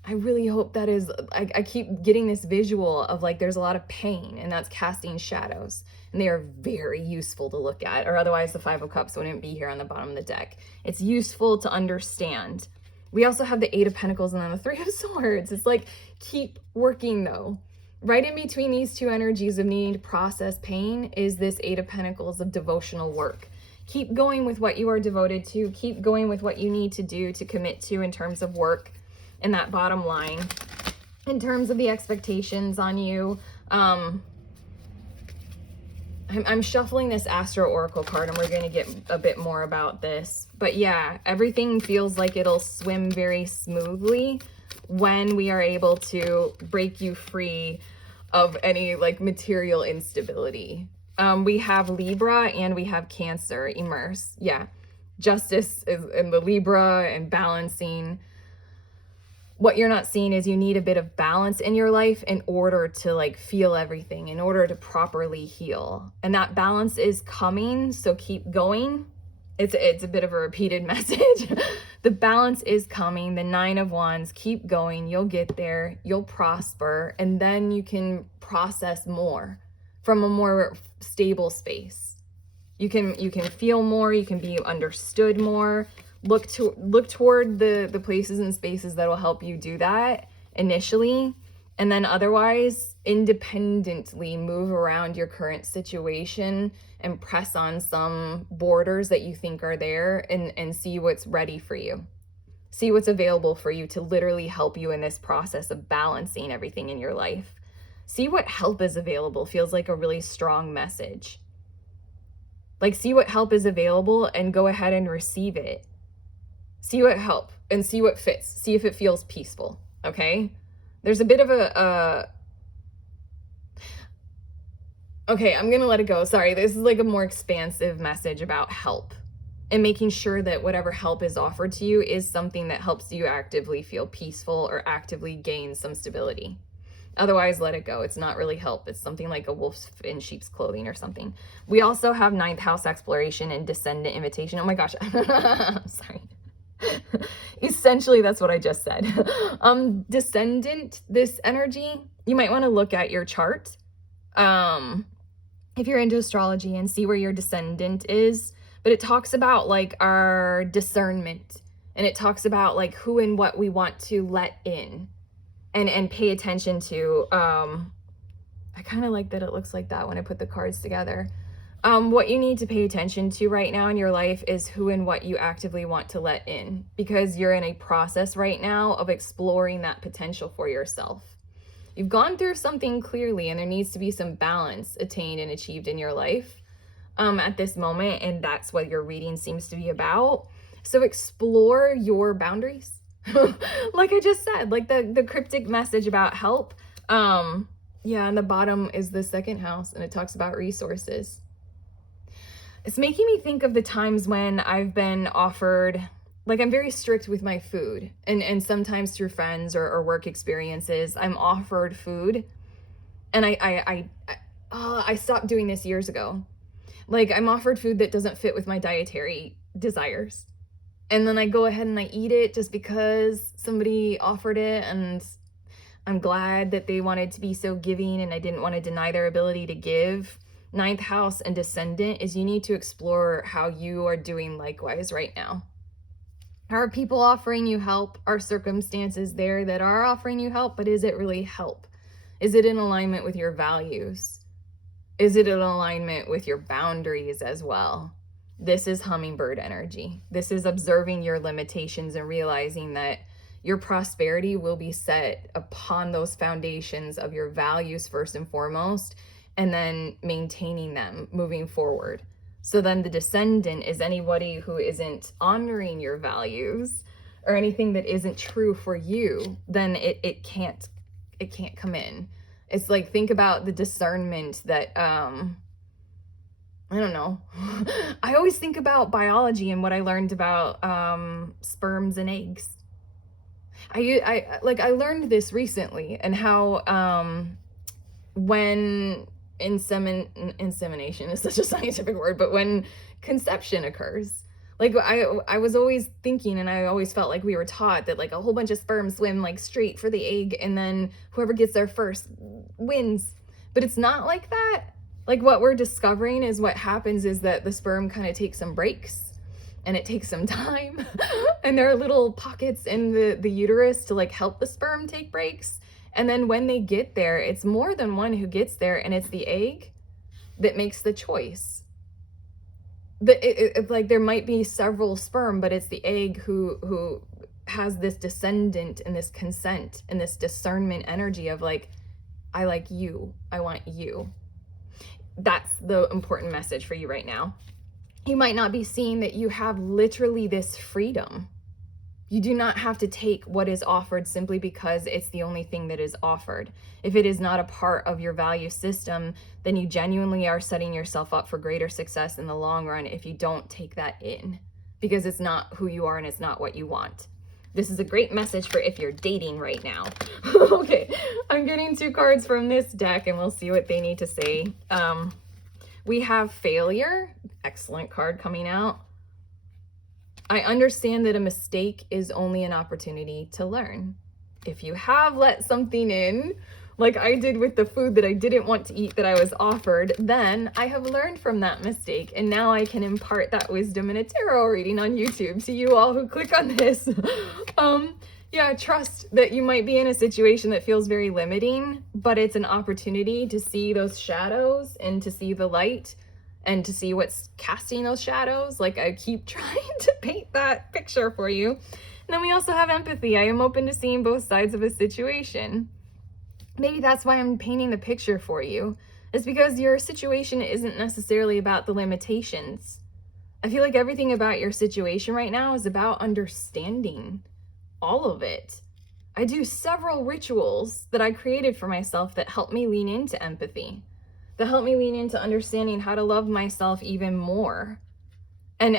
I really hope that is, I keep getting this visual of like there's a lot of pain, and that's casting shadows, and they are very useful to look at, or otherwise the Five of Cups wouldn't be here on the bottom of the deck. It's useful to understand. We also have the Eight of Pentacles and then the Three of Swords. It's like, keep working though. Right in between these two energies of needing to process pain is this Eight of Pentacles of devotional work. Keep going with what you are devoted to. Keep going with what you need to do to commit to in terms of work. And that bottom line, in terms of the expectations on you, I'm shuffling this Astro Oracle card, and we're going to get a bit more about this. But yeah, everything feels like it'll swim very smoothly when we are able to break you free of any like material instability. We have Libra and we have Cancer immerse. Yeah, Justice is in the Libra and balancing. What you're not seeing is you need a bit of balance in your life in order to like feel everything, in order to properly heal. And that balance is coming, so keep going. It's a bit of a repeated message. The balance is coming. The Nine of Wands, keep going. You'll get there. You'll prosper. And then you can process more from a more stable space. You can feel more. You can be understood more. Look toward the places and spaces that will help you do that initially, and then otherwise independently move around your current situation and press on some borders that you think are there, and see what's ready for you. See what's available for you to literally help you in this process of balancing everything in your life. See what help is available. Feels like a really strong message. Like, see what help is available and go ahead and receive it. See what help and see what fits. See if it feels peaceful, okay? There's a bit of okay, I'm gonna let it go. Sorry, this is like a more expansive message about help and making sure that whatever help is offered to you is something that helps you actively feel peaceful or actively gain some stability. Otherwise, let it go. It's not really help. It's something like a wolf in sheep's clothing or something. We also have ninth house exploration and descendant invitation. Oh my gosh, sorry. Essentially, that's what I just said. Descendant, this energy, you might want to look at your chart. If you're into astrology, and see where your descendant is. But it talks about like our discernment, and it talks about like who and what we want to let in and pay attention to. I kind of like that it looks like that when I put the cards together. What you need to pay attention to right now in your life is who and what you actively want to let in, because you're in a process right now of exploring that potential for yourself. You've gone through something clearly, and there needs to be some balance attained and achieved in your life at this moment, and that's what your reading seems to be about. So explore your boundaries. Like I just said, like the cryptic message about help. Yeah, on the bottom is the second house, and it talks about resources. It's making me think of the times when I've been offered, like I'm very strict with my food, and sometimes through friends or work experiences, I'm offered food, and I stopped doing this years ago. Like I'm offered food that doesn't fit with my dietary desires. And then I go ahead and I eat it just because somebody offered it, and I'm glad that they wanted to be so giving and I didn't want to deny their ability to give. Ninth house and descendant is you need to explore how you are doing likewise right now. Are people offering you help? Are circumstances there that are offering you help? But is it really help? Is it in alignment with your values? Is it in alignment with your boundaries as well? This is hummingbird energy. This is observing your limitations and realizing that your prosperity will be set upon those foundations of your values first and foremost, and then maintaining them moving forward. So then the descendant is anybody who isn't honoring your values or anything that isn't true for you, then it can't come in. It's like, think about the discernment that, I don't know. I always think about biology and what I learned about sperms and eggs. I learned this recently, and how when insemination is such a scientific word, but when conception occurs, like I was always thinking, and I always felt like we were taught that like a whole bunch of sperm swim like straight for the egg, and then whoever gets there first wins. But it's not like that. Like, what we're discovering is what happens is that the sperm kind of takes some breaks, and it takes some time and there are little pockets in the uterus to like help the sperm take breaks. And then when they get there, it's more than one who gets there, and it's the egg that makes the choice. Like, there might be several sperm, but it's the egg who has this descendant and this consent and this discernment energy of like, I like you, I want you. That's the important message for you right now. You might not be seeing that you have literally this freedom. You do not have to take what is offered simply because it's the only thing that is offered. If it is not a part of your value system, then you genuinely are setting yourself up for greater success in the long run if you don't take that in, because it's not who you are and it's not what you want. This is a great message for if you're dating right now. Okay, I'm getting 2 cards from this deck and we'll see what they need to say. We have failure, excellent card coming out. I understand that a mistake is only an opportunity to learn. If you have let something in, like I did with the food that I didn't want to eat that I was offered, then I have learned from that mistake, and now I can impart that wisdom in a tarot reading on YouTube to you all who click on this. Yeah, trust that you might be in a situation that feels very limiting, but it's an opportunity to see those shadows and to see the light and to see what's casting those shadows. Like, I keep trying to paint that picture for you. And then we also have empathy. I am open to seeing both sides of a situation. Maybe that's why I'm painting the picture for you. It's because your situation isn't necessarily about the limitations. I feel like everything about your situation right now is about understanding all of it. I do several rituals that I created for myself that help me lean into empathy, that help me lean into understanding how to love myself even more. And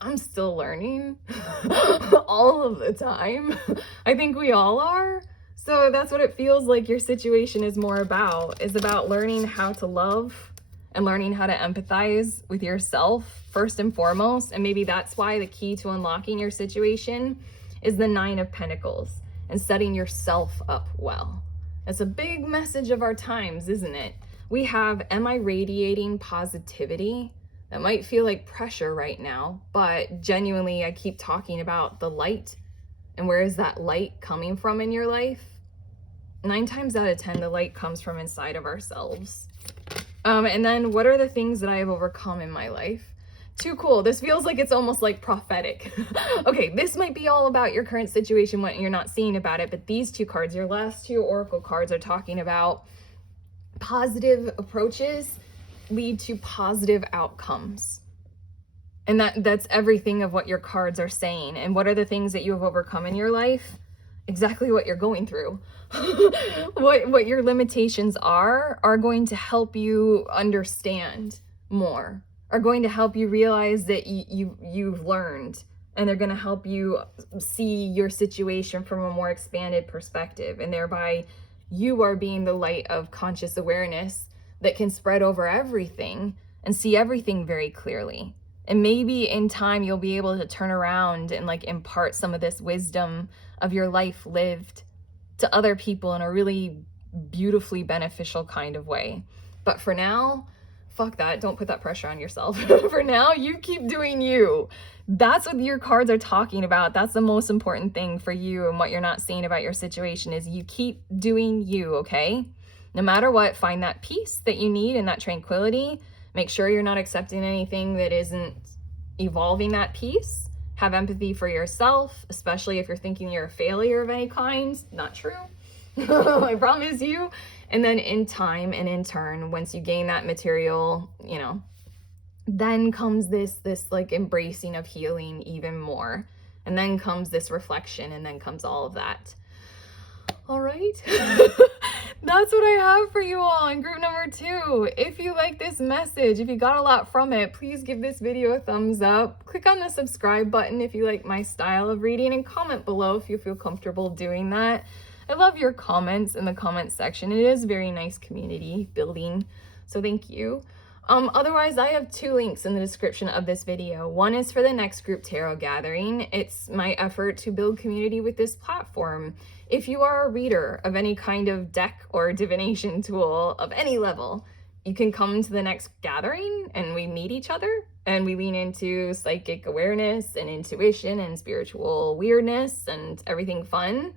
I'm still learning all of the time. I think we all are. So that's what it feels like your situation is more about, is about learning how to love and learning how to empathize with yourself first and foremost. And maybe that's why the key to unlocking your situation is the 9 of Pentacles and setting yourself up well. It's a big message of our times, isn't it? We have, am I radiating positivity? That might feel like pressure right now, but genuinely, I keep talking about the light. And where is that light coming from in your life? 9 times out of 10, the light comes from inside of ourselves. And then what are the things that I have overcome in my life? Too cool. This feels like it's almost like prophetic. Okay, this might be all about your current situation when you're not seeing about it, but these 2 cards, your last 2 oracle cards, are talking about positive approaches lead to positive outcomes. And that's everything of what your cards are saying. And what are the things that you have overcome in your life? Exactly what you're going through. What your limitations are going to help you understand more, are going to help you realize that you've learned, and they're going to help you see your situation from a more expanded perspective, and thereby you are being the light of conscious awareness that can spread over everything and see everything very clearly. And maybe in time you'll be able to turn around and like impart some of this wisdom of your life lived to other people in a really beautifully beneficial kind of way. But for now, fuck that. Don't put that pressure on yourself. For now, you keep doing you. That's what your cards are talking about. That's the most important thing for you, and what you're not seeing about your situation is you keep doing you, okay? No matter what, find that peace that you need and that tranquility. Make sure you're not accepting anything that isn't evolving that peace. Have empathy for yourself, especially if you're thinking you're a failure of any kind. Not true. I promise you. And then in time and in turn, once you gain that material, you know, then comes this like embracing of healing even more. And then comes this reflection, and then comes all of that. All right. That's what I have for you all in group number 2. If you like this message, if you got a lot from it, please give this video a thumbs up. Click on the subscribe button if you like my style of reading, and comment below if you feel comfortable doing that. I love your comments in the comment section. It is very nice community building, so thank you. Otherwise, I have 2 links in the description of this video. One is for the next group tarot gathering. It's my effort to build community with this platform. If you are a reader of any kind of deck or divination tool of any level, you can come to the next gathering and we meet each other and we lean into psychic awareness and intuition and spiritual weirdness and everything fun.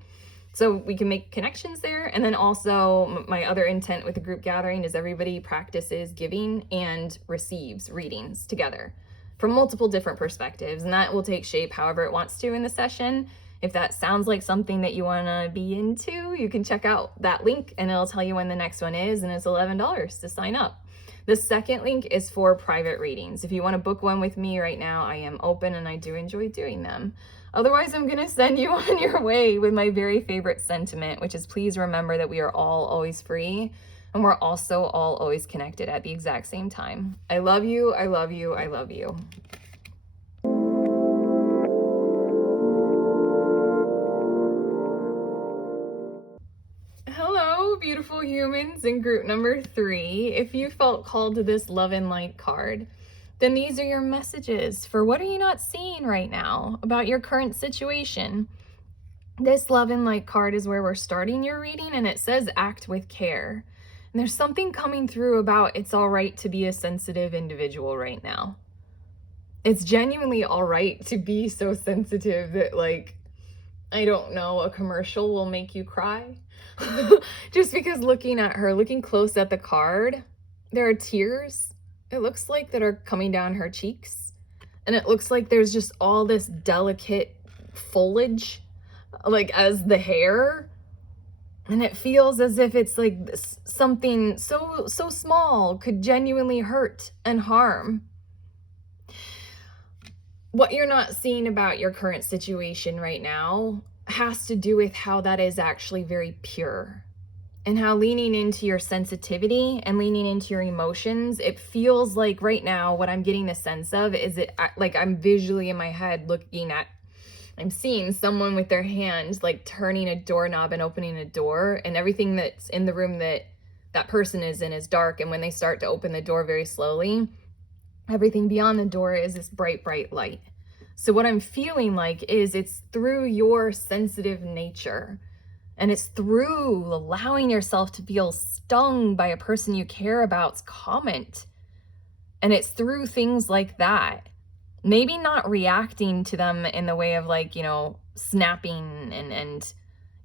So we can make connections there. And then also my other intent with the group gathering is everybody practices giving and receives readings together from multiple different perspectives. And that will take shape however it wants to in the session. If that sounds like something that you want to be into, you can check out that link and it'll tell you when the next one is. And it's $11 to sign up. The second link is for private readings. If you want to book one with me right now, I am open and I do enjoy doing them. Otherwise, I'm going to send you on your way with my very favorite sentiment, which is please remember that we are all always free and we're also all always connected at the exact same time. I love you. I love you. I love you. Hello, beautiful humans in group number 3. If you felt called to this love and light card, then these are your messages for what are you not seeing right now about your current situation. This love and light card is where we're starting your reading, and it says act with care. And there's something coming through about it's all right to be a sensitive individual right now. It's genuinely all right to be so sensitive that, like, I don't know, a commercial will make you cry. Just because looking at her, looking close at the card, there are tears. It looks like that are coming down her cheeks. And it looks like there's just all this delicate foliage, like as the hair. And it feels as if it's like something so small could genuinely hurt and harm. What you're not seeing about your current situation right now has to do with how that is actually very pure. And how leaning into your sensitivity and leaning into your emotions, it feels like right now what I'm getting the sense of is it like I'm visually in my head looking at, I'm seeing someone with their hand like turning a doorknob and opening a door, and everything that's in the room that that person is in is dark. And when they start to open the door very slowly, everything beyond the door is this bright, bright light. So what I'm feeling like is it's through your sensitive nature. And it's through allowing yourself to feel stung by a person you care about's comment. And it's through things like that. Maybe not reacting to them in the way of like, you know, snapping and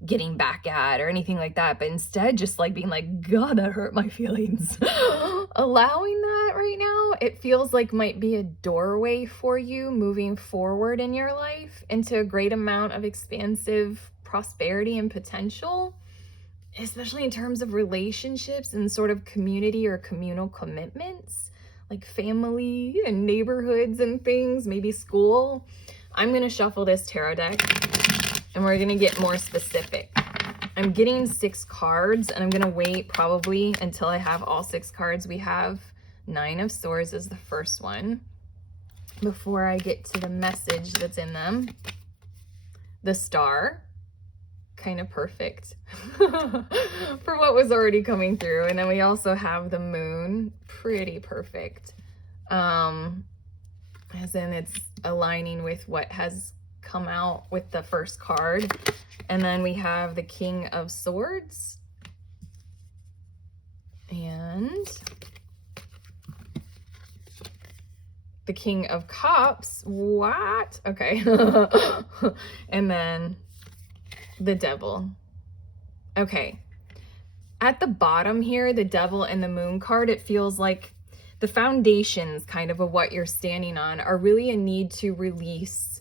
getting back at or anything like that. But instead just like being like, God, that hurt my feelings. Allowing that right now, it feels like might be a doorway for you moving forward in your life into a great amount of expansive prosperity and potential, especially in terms of relationships and sort of community or communal commitments, like family and neighborhoods and things, maybe school. I'm going to shuffle this tarot deck and we're going to get more specific. I'm getting 6 cards and I'm going to wait probably until I have all 6 cards. We have 9 of Swords as the first one before I get to the message that's in them. The Star, kind of perfect for what was already coming through. And then we also have the Moon, pretty perfect. as in it's aligning with what has come out with the first card. And then we have the King of Swords and the King of Cups. What? Okay. And then the Devil. Okay. At the bottom here, the Devil and the Moon card, it feels like the foundations kind of what you're standing on are really a need to release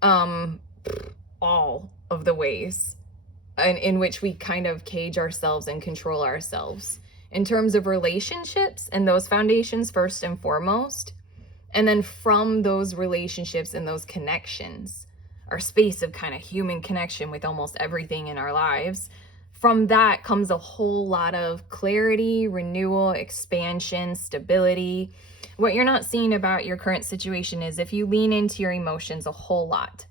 all of the ways in which we kind of cage ourselves and control ourselves in terms of relationships and those foundations first and foremost. And then from those relationships and those connections, our space of kind of human connection with almost everything in our lives, from that comes a whole lot of clarity, renewal, expansion, stability. What you're not seeing about your current situation is if you lean into your emotions a whole lot,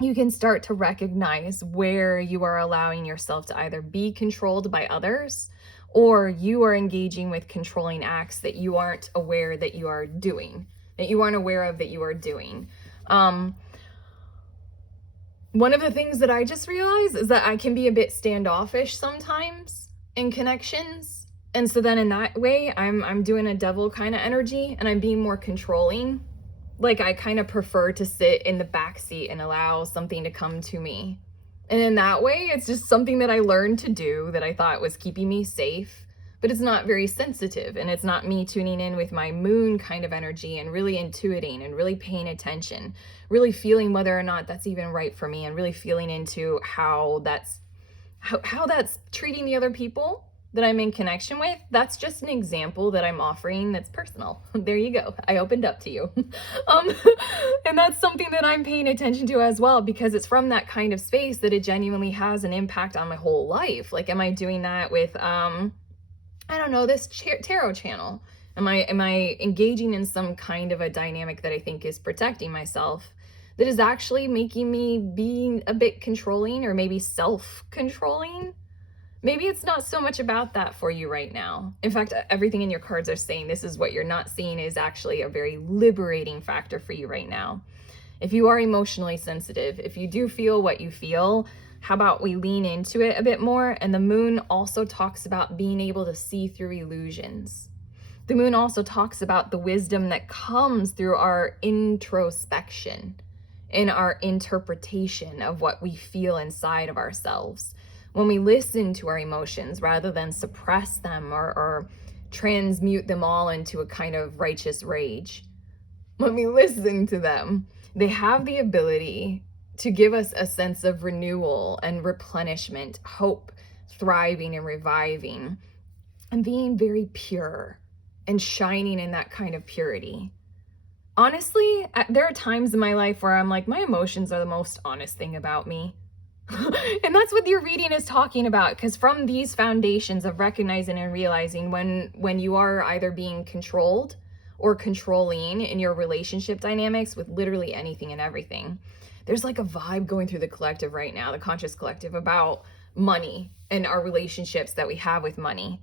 you can start to recognize where you are allowing yourself to either be controlled by others or you are engaging with controlling acts that you aren't aware that you are doing, that you aren't aware of that you are doing. One of the things that I just realized is that I can be a bit standoffish sometimes in connections. And so then in that way, I'm doing a devil kind of energy and I'm being more controlling. Like I kind of prefer to sit in the back seat and allow something to come to me. And in that way, it's just something that I learned to do that I thought was keeping me safe, but it's not very sensitive. And it's not me tuning in with my moon kind of energy and really intuiting and really paying attention, really feeling whether or not that's even right for me and really feeling into how that's treating the other people that I'm in connection with. That's just an example that I'm offering that's personal. There you go. I opened up to you. And that's something that I'm paying attention to as well, because it's from that kind of space that it genuinely has an impact on my whole life. Like, am I doing that with, I don't know, this tarot channel? Am I engaging in some kind of a dynamic that I think is protecting myself that is actually making me being a bit controlling or maybe self-controlling? Maybe it's not so much about that for you right now. In fact, everything in your cards are saying this is what you're not seeing is actually a very liberating factor for you right now. If you are emotionally sensitive, if you do feel what you feel, how about we lean into it a bit more? And the moon also talks about being able to see through illusions. The moon also talks about the wisdom that comes through our introspection, in our interpretation of what we feel inside of ourselves. When we listen to our emotions rather than suppress them or transmute them all into a kind of righteous rage, when we listen to them, they have the ability to give us a sense of renewal and replenishment, hope, thriving and reviving, and being very pure and shining in that kind of purity. Honestly, there are times in my life where I'm like, my emotions are the most honest thing about me. And that's what your reading is talking about, because from these foundations of recognizing and realizing when you are either being controlled or controlling in your relationship dynamics with literally anything and everything, there's like a vibe going through the collective right now, the conscious collective, about money and our relationships that we have with money.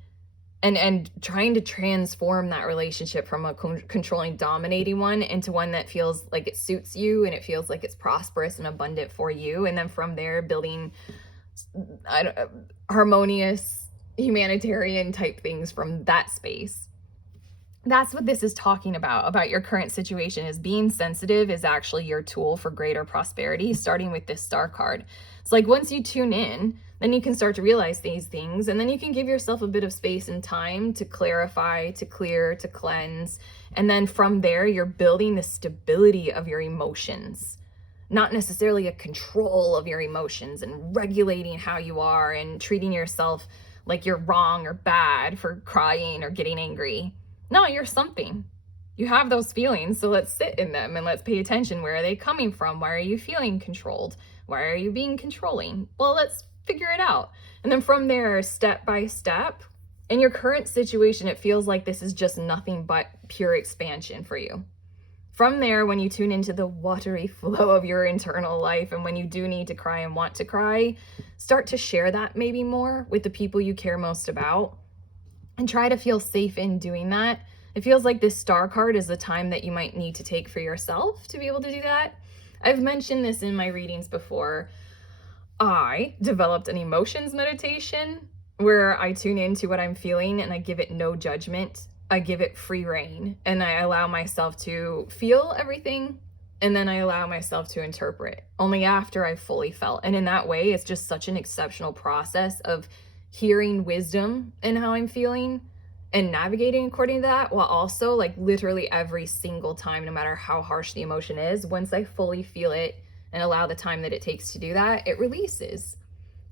And trying to transform that relationship from a controlling, dominating one into one that feels like it suits you and it feels like it's prosperous and abundant for you. And then from there, building harmonious, humanitarian type things from that space. That's what this is talking about your current situation. Is being sensitive is actually your tool for greater prosperity, starting with this Star card. It's like once you tune in, then you can start to realize these things, and then you can give yourself a bit of space and time to clarify, to clear, to cleanse. And then from there, you're building the stability of your emotions, not necessarily a control of your emotions and regulating how you are and treating yourself like you're wrong or bad for crying or getting angry. No, you're something. You have those feelings, so let's sit in them and let's pay attention. Where are they coming from? Why are you feeling controlled? Why are you being controlling? Well, let's figure it out. And then from there, step by step, in your current situation, it feels like this is just nothing but pure expansion for you. From there, when you tune into the watery flow of your internal life, and when you do need to cry and want to cry, start to share that maybe more with the people you care most about, and try to feel safe in doing that, It feels like this star card is the time that you might need to take for yourself to be able to do that. I've mentioned this in my readings before. I developed an emotions meditation where I tune into what I'm feeling and I give it no judgment. I give it free reign and I allow myself to feel everything, and then I allow myself to interpret only after I've fully felt. And in that way, it's just such an exceptional process of hearing wisdom in how I'm feeling and navigating according to that, while also like literally every single time, no matter how harsh the emotion is, once I fully feel it and allow the time that it takes to do that, it releases.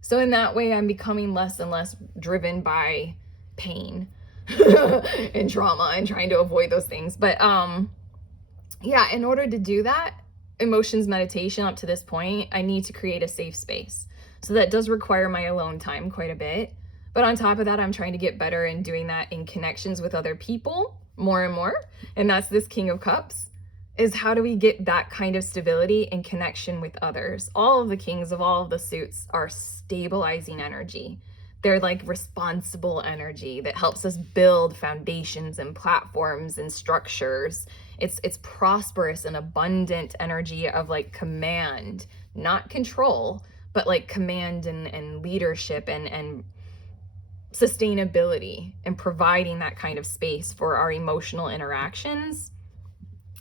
So in that way, I'm becoming less and less driven by pain and trauma and trying to avoid those things. But yeah, in order to do that emotions meditation up to this point, I need to create a safe space. So that does require my alone time quite a bit. But on top of that, I'm trying to get better in doing that in connections with other people more and more. And that's this King of Cups, is how do we get that kind of stability and connection with others? All of the kings of all of the suits are stabilizing energy. They're like responsible energy that helps us build foundations and platforms and structures. It's prosperous and abundant energy of like command, not control, but like command and leadership and sustainability, and providing that kind of space for our emotional interactions.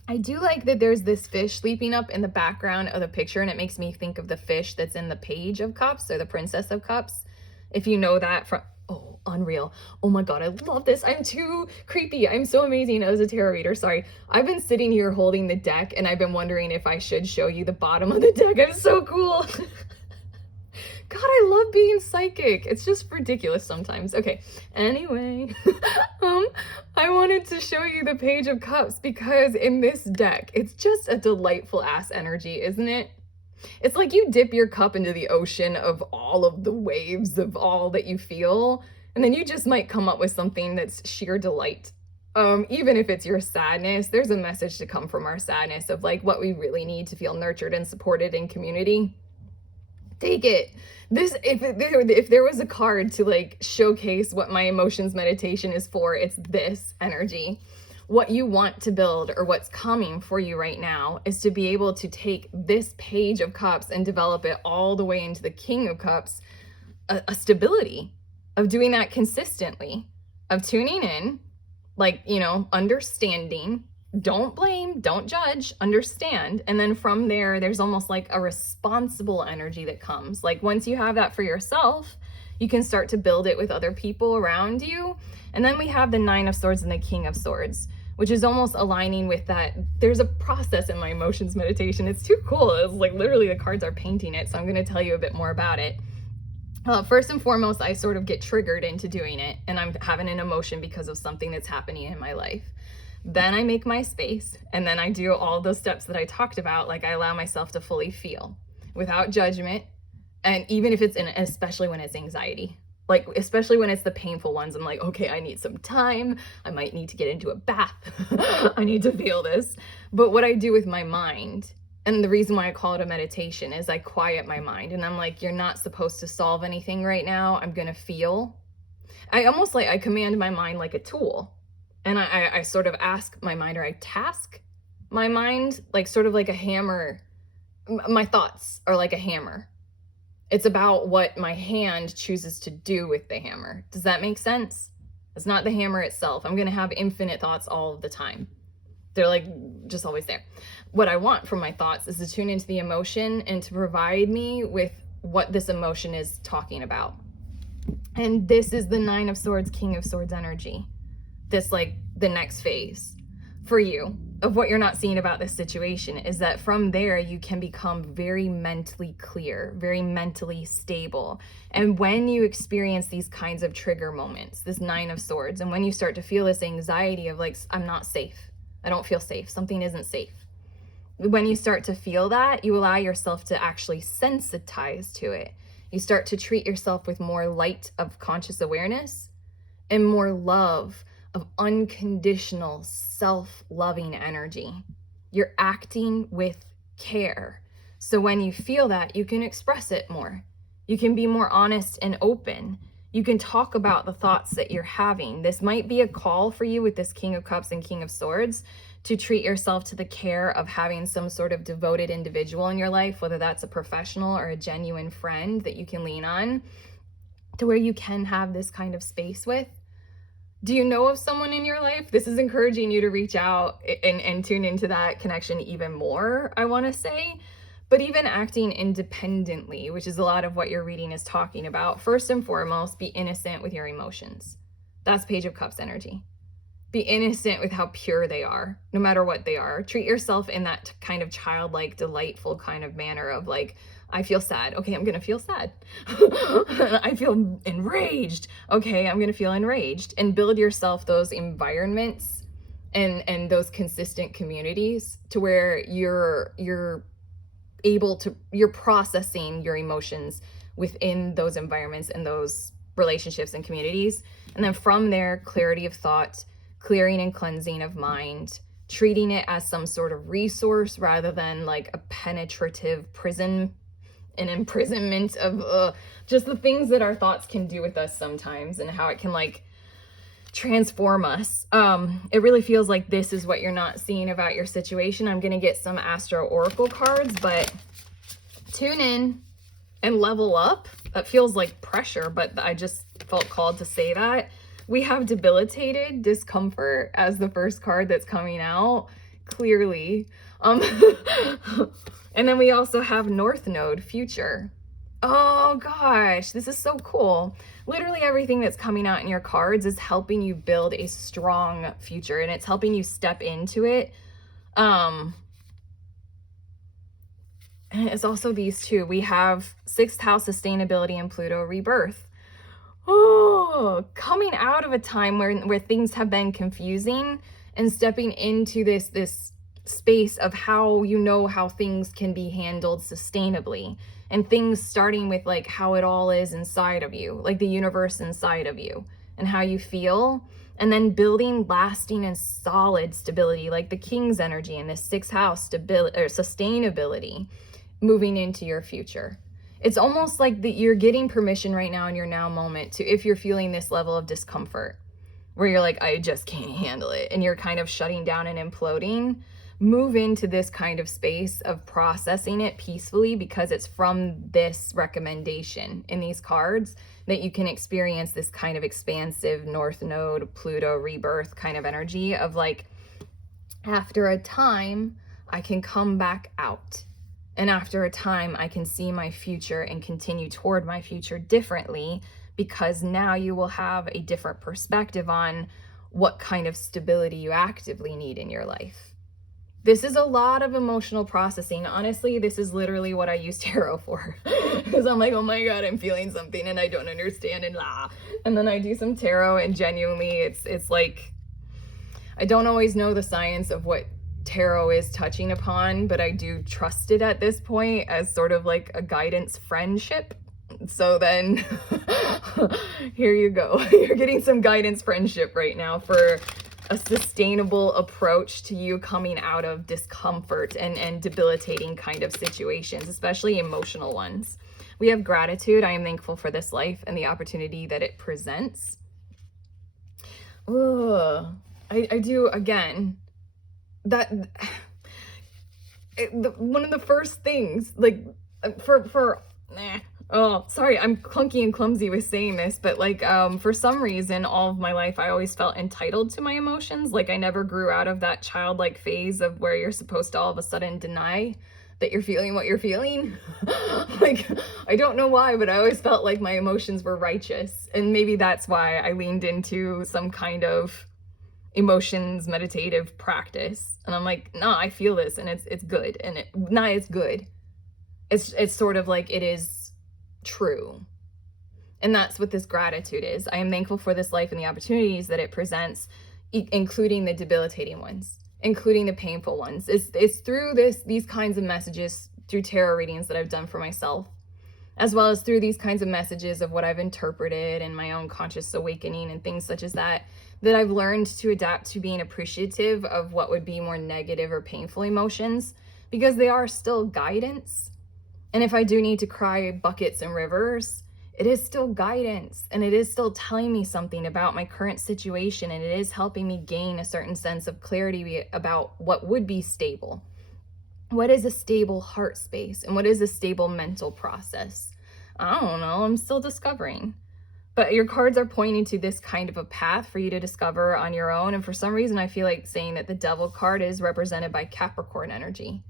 I do like that there's this fish sleeping up in the background of the picture, and it makes me think of the fish that's in the Page of Cups or the Princess of Cups. If you know that from, oh, unreal. Oh my God, I love this. I'm too creepy. I'm so amazing as a tarot reader. Sorry. I've been sitting here holding the deck and I've been wondering if I should show you the bottom of the deck. I'm so cool. God, I love being psychic. It's just ridiculous sometimes. Okay, anyway, I wanted to show you the Page of Cups because in this deck, it's just a delightful ass energy, isn't it? It's like you dip your cup into the ocean of all of the waves of all that you feel, and then you just might come up with something that's sheer delight. Even if it's your sadness, there's a message to come from our sadness of like what we really need to feel nurtured and supported in community. Take it. This, if there was a card to like showcase what my emotions meditation is for, it's this energy. What you want to build or what's coming for you right now is to be able to take this Page of Cups and develop it all the way into the King of Cups, a stability of doing that consistently, of tuning in, like, you know, understanding. Don't blame, don't judge, understand. And then from there, there's almost like a responsible energy that comes. Like once you have that for yourself, you can start to build it with other people around you. And then we have the Nine of Swords and the King of Swords, which is almost aligning with that. There's a process in my emotions meditation. It's too cool. It's like literally the cards are painting it. So I'm going to tell you a bit more about it. First and foremost, I sort of get triggered into doing it, and I'm having an emotion because of something that's happening in my life. Then I make my space, and then I do all those steps that I talked about. Like I allow myself to fully feel without judgment. And even if it's especially when it's anxiety, like especially when it's the painful ones, I'm like, okay, I need some time. I might need to get into a bath. I need to feel this. But what I do with my mind, and the reason why I call it a meditation, is I quiet my mind and I'm like, you're not supposed to solve anything right now. I'm going to feel. I almost like I command my mind like a tool. And I sort of ask my mind, or I task my mind, like sort of like a hammer. My thoughts are like a hammer. It's about what my hand chooses to do with the hammer. Does that make sense? It's not the hammer itself. I'm going to have infinite thoughts all of the time. They're like just always there. What I want from my thoughts is to tune into the emotion and to provide me with what this emotion is talking about. And this is the Nine of Swords, King of Swords energy. This like the next phase for you of what you're not seeing about this situation is that from there you can become very mentally clear, very mentally stable. And when you experience these kinds of trigger moments, this Nine of Swords, and when you start to feel this anxiety of like, I'm not safe, I don't feel safe, something isn't safe. When you start to feel that, you allow yourself to actually sensitize to it. You start to treat yourself with more light of conscious awareness and more love of unconditional self-loving energy. You're acting with care. So when you feel that, you can express it more. You can be more honest and open. You can talk about the thoughts that you're having. This might be a call for you with this King of Cups and King of Swords to treat yourself to the care of having some sort of devoted individual in your life, whether that's a professional or a genuine friend that you can lean on, to where you can have this kind of space with. Do you know of someone in your life? This is encouraging you to reach out and tune into that connection even more, I want to say. But even acting independently, which is a lot of what your reading is talking about, first and foremost, be innocent with your emotions. That's Page of Cups energy. Be innocent with how pure they are, no matter what they are. Treat yourself in that kind of childlike, delightful kind of manner of like, I feel sad. Okay, I'm going to feel sad. I feel enraged. Okay, I'm going to feel enraged. And build yourself those environments and those consistent communities to where you're able to, you're processing your emotions within those environments and those relationships and communities. And then from there, clarity of thought, clearing and cleansing of mind, treating it as some sort of resource rather than like a penetrative prison, an imprisonment of just the things that our thoughts can do with us sometimes and how it can like transform us. It really feels like this is what you're not seeing about your situation. I'm going to get some Astro Oracle cards, but tune in and level up. That feels like pressure, but I just felt called to say that. We have debilitated discomfort as the first card that's coming out, clearly. And then we also have North Node, future. Oh gosh, this is so cool. Literally everything that's coming out in your cards is helping you build a strong future, and it's helping you step into it. And it's also these two. We have 6th house sustainability and Pluto rebirth. Oh, coming out of a time where things have been confusing and stepping into this space of how you know how things can be handled sustainably, and things starting with like how it all is inside of you, like the universe inside of you and how you feel, and then building lasting and solid stability, like the King's energy in this 6th house, stability or sustainability moving into your future. It's almost like that you're getting permission right now in your now moment to, if you're feeling this level of discomfort where you're like, I just can't handle it, and you're kind of shutting down and imploding, move into this kind of space of processing it peacefully, because it's from this recommendation in these cards that you can experience this kind of expansive North Node, Pluto rebirth kind of energy of like, after a time, I can come back out. And after a time, I can see my future and continue toward my future differently, because now you will have a different perspective on what kind of stability you actively need in your life. This is a lot of emotional processing. Honestly, this is literally what I use tarot for. Because I'm like, oh my God, I'm feeling something and I don't understand and blah. And then I do some tarot, and genuinely it's like, I don't always know the science of what tarot is touching upon, but I do trust it at this point as sort of like a guidance friendship. So then here you go. You're getting some guidance friendship right now for a sustainable approach to you coming out of discomfort and debilitating kind of situations, especially emotional ones. We have gratitude. I am thankful for this life and the opportunity that it presents. I do, again, one of the first things, like, oh, sorry, I'm clunky and clumsy with saying this, but like, for some reason, all of my life, I always felt entitled to my emotions. Like I never grew out of that childlike phase of where you're supposed to all of a sudden deny that you're feeling what you're feeling. Like, I don't know why, but I always felt like my emotions were righteous. And maybe that's why I leaned into some kind of emotions meditative practice, and I'm like, no, I feel this and it's good, and it's good, it's sort of like it is true. And that's what this gratitude is. I am thankful for this life and the opportunities that it presents, including the debilitating ones, including the painful ones. It's through these kinds of messages, through tarot readings that I've done for myself, as well as through these kinds of messages of what I've interpreted in my own conscious awakening and things such as that I've learned to adapt to being appreciative of what would be more negative or painful emotions, because they are still guidance. And if I do need to cry buckets and rivers, it is still guidance, and it is still telling me something about my current situation, and it is helping me gain a certain sense of clarity about what would be stable. What is a stable heart space, and what is a stable mental process? I don't know, I'm still discovering. But your cards are pointing to this kind of a path for you to discover on your own. And for some reason, I feel like saying that the Devil card is represented by Capricorn energy.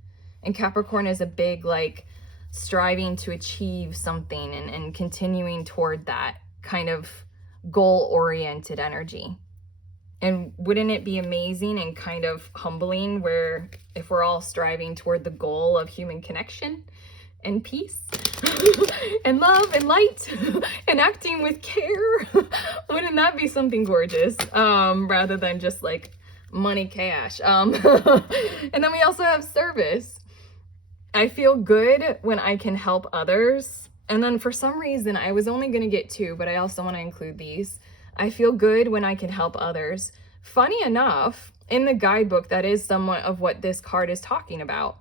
And Capricorn is a big, like, striving to achieve something and continuing toward that kind of goal-oriented energy. And wouldn't it be amazing and kind of humbling where if we're all striving toward the goal of human connection and peace and love and light and acting with care, wouldn't that be something gorgeous, rather than just like money, cash. And then we also have service. I feel good when I can help others. And then for some reason, I was only going to get 2, but I also want to include these. I feel good when I can help others. Funny enough, in the guidebook, that is somewhat of what this card is talking about.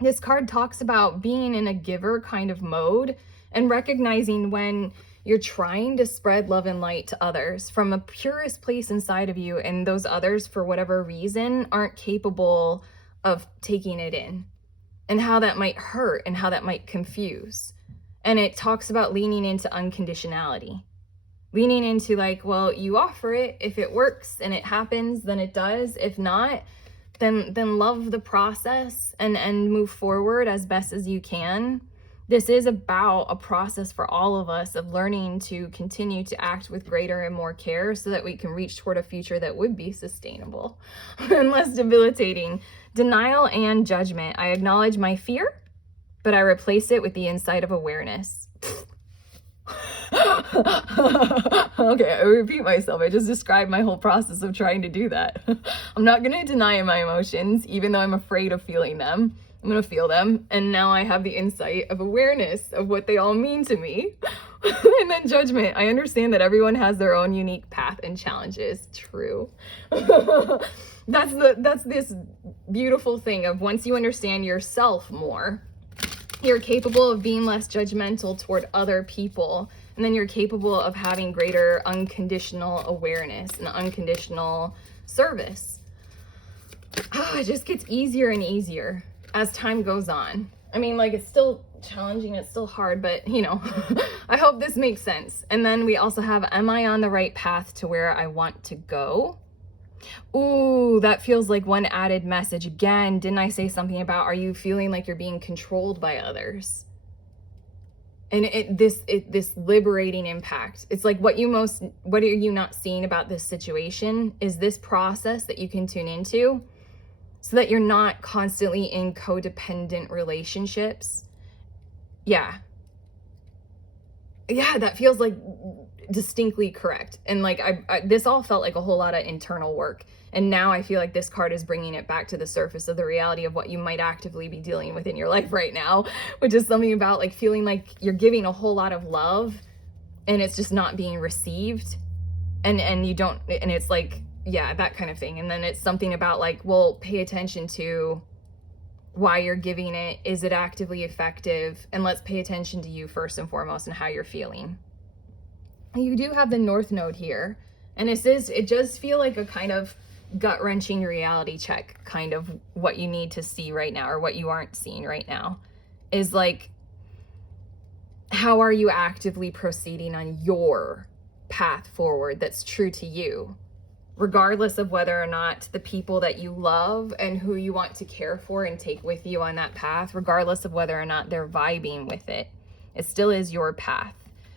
This card talks about being in a giver kind of mode and recognizing when you're trying to spread love and light to others from a purest place inside of you, and those others, for whatever reason, aren't capable of taking it in, and how that might hurt and how that might confuse. And it talks about leaning into unconditionality. Leaning into like, well, you offer it. If it works and it happens, then it does. If not, then love the process and move forward as best as you can. This is about a process for all of us of learning to continue to act with greater and more care so that we can reach toward a future that would be sustainable and less debilitating. Denial and judgment. I acknowledge my fear, but I replace it with the insight of awareness. Okay, I repeat myself. I just described my whole process of trying to do that. I'm not going to deny my emotions, even though I'm afraid of feeling them. I'm going to feel them. And now I have the insight of awareness of what they all mean to me. And then judgment. I understand that everyone has their own unique path and challenges. True. That's this beautiful thing of once you understand yourself more, you're capable of being less judgmental toward other people. And then you're capable of having greater unconditional awareness and unconditional service. It just gets easier and easier as time goes on. I mean, like, it's still challenging, it's still hard, but you know, I hope this makes sense. And then we also have, am I on the right path to where I want to go? Ooh, that feels like one added message. Again, didn't I say something about, are you feeling like you're being controlled by others? And this liberating impact. It's like what are you not seeing about this situation is this process that you can tune into so that you're not constantly in codependent relationships. Yeah, that feels like distinctly correct. And like this all felt like a whole lot of internal work, and now I feel like this card is bringing it back to the surface of the reality of what you might actively be dealing with in your life right now, which is something about like feeling like you're giving a whole lot of love and it's just not being received, and you don't, and it's like, yeah, that kind of thing. And then it's something about like, well, pay attention to why you're giving it. Is it actively effective? And let's pay attention to you first and foremost and how you're feeling. You do have the North Node here, and it does feel like a kind of gut-wrenching reality check, kind of what you need to see right now, or what you aren't seeing right now, is like, how are you actively proceeding on your path forward that's true to you, regardless of whether or not the people that you love and who you want to care for and take with you on that path, regardless of whether or not they're vibing with it, it still is your path.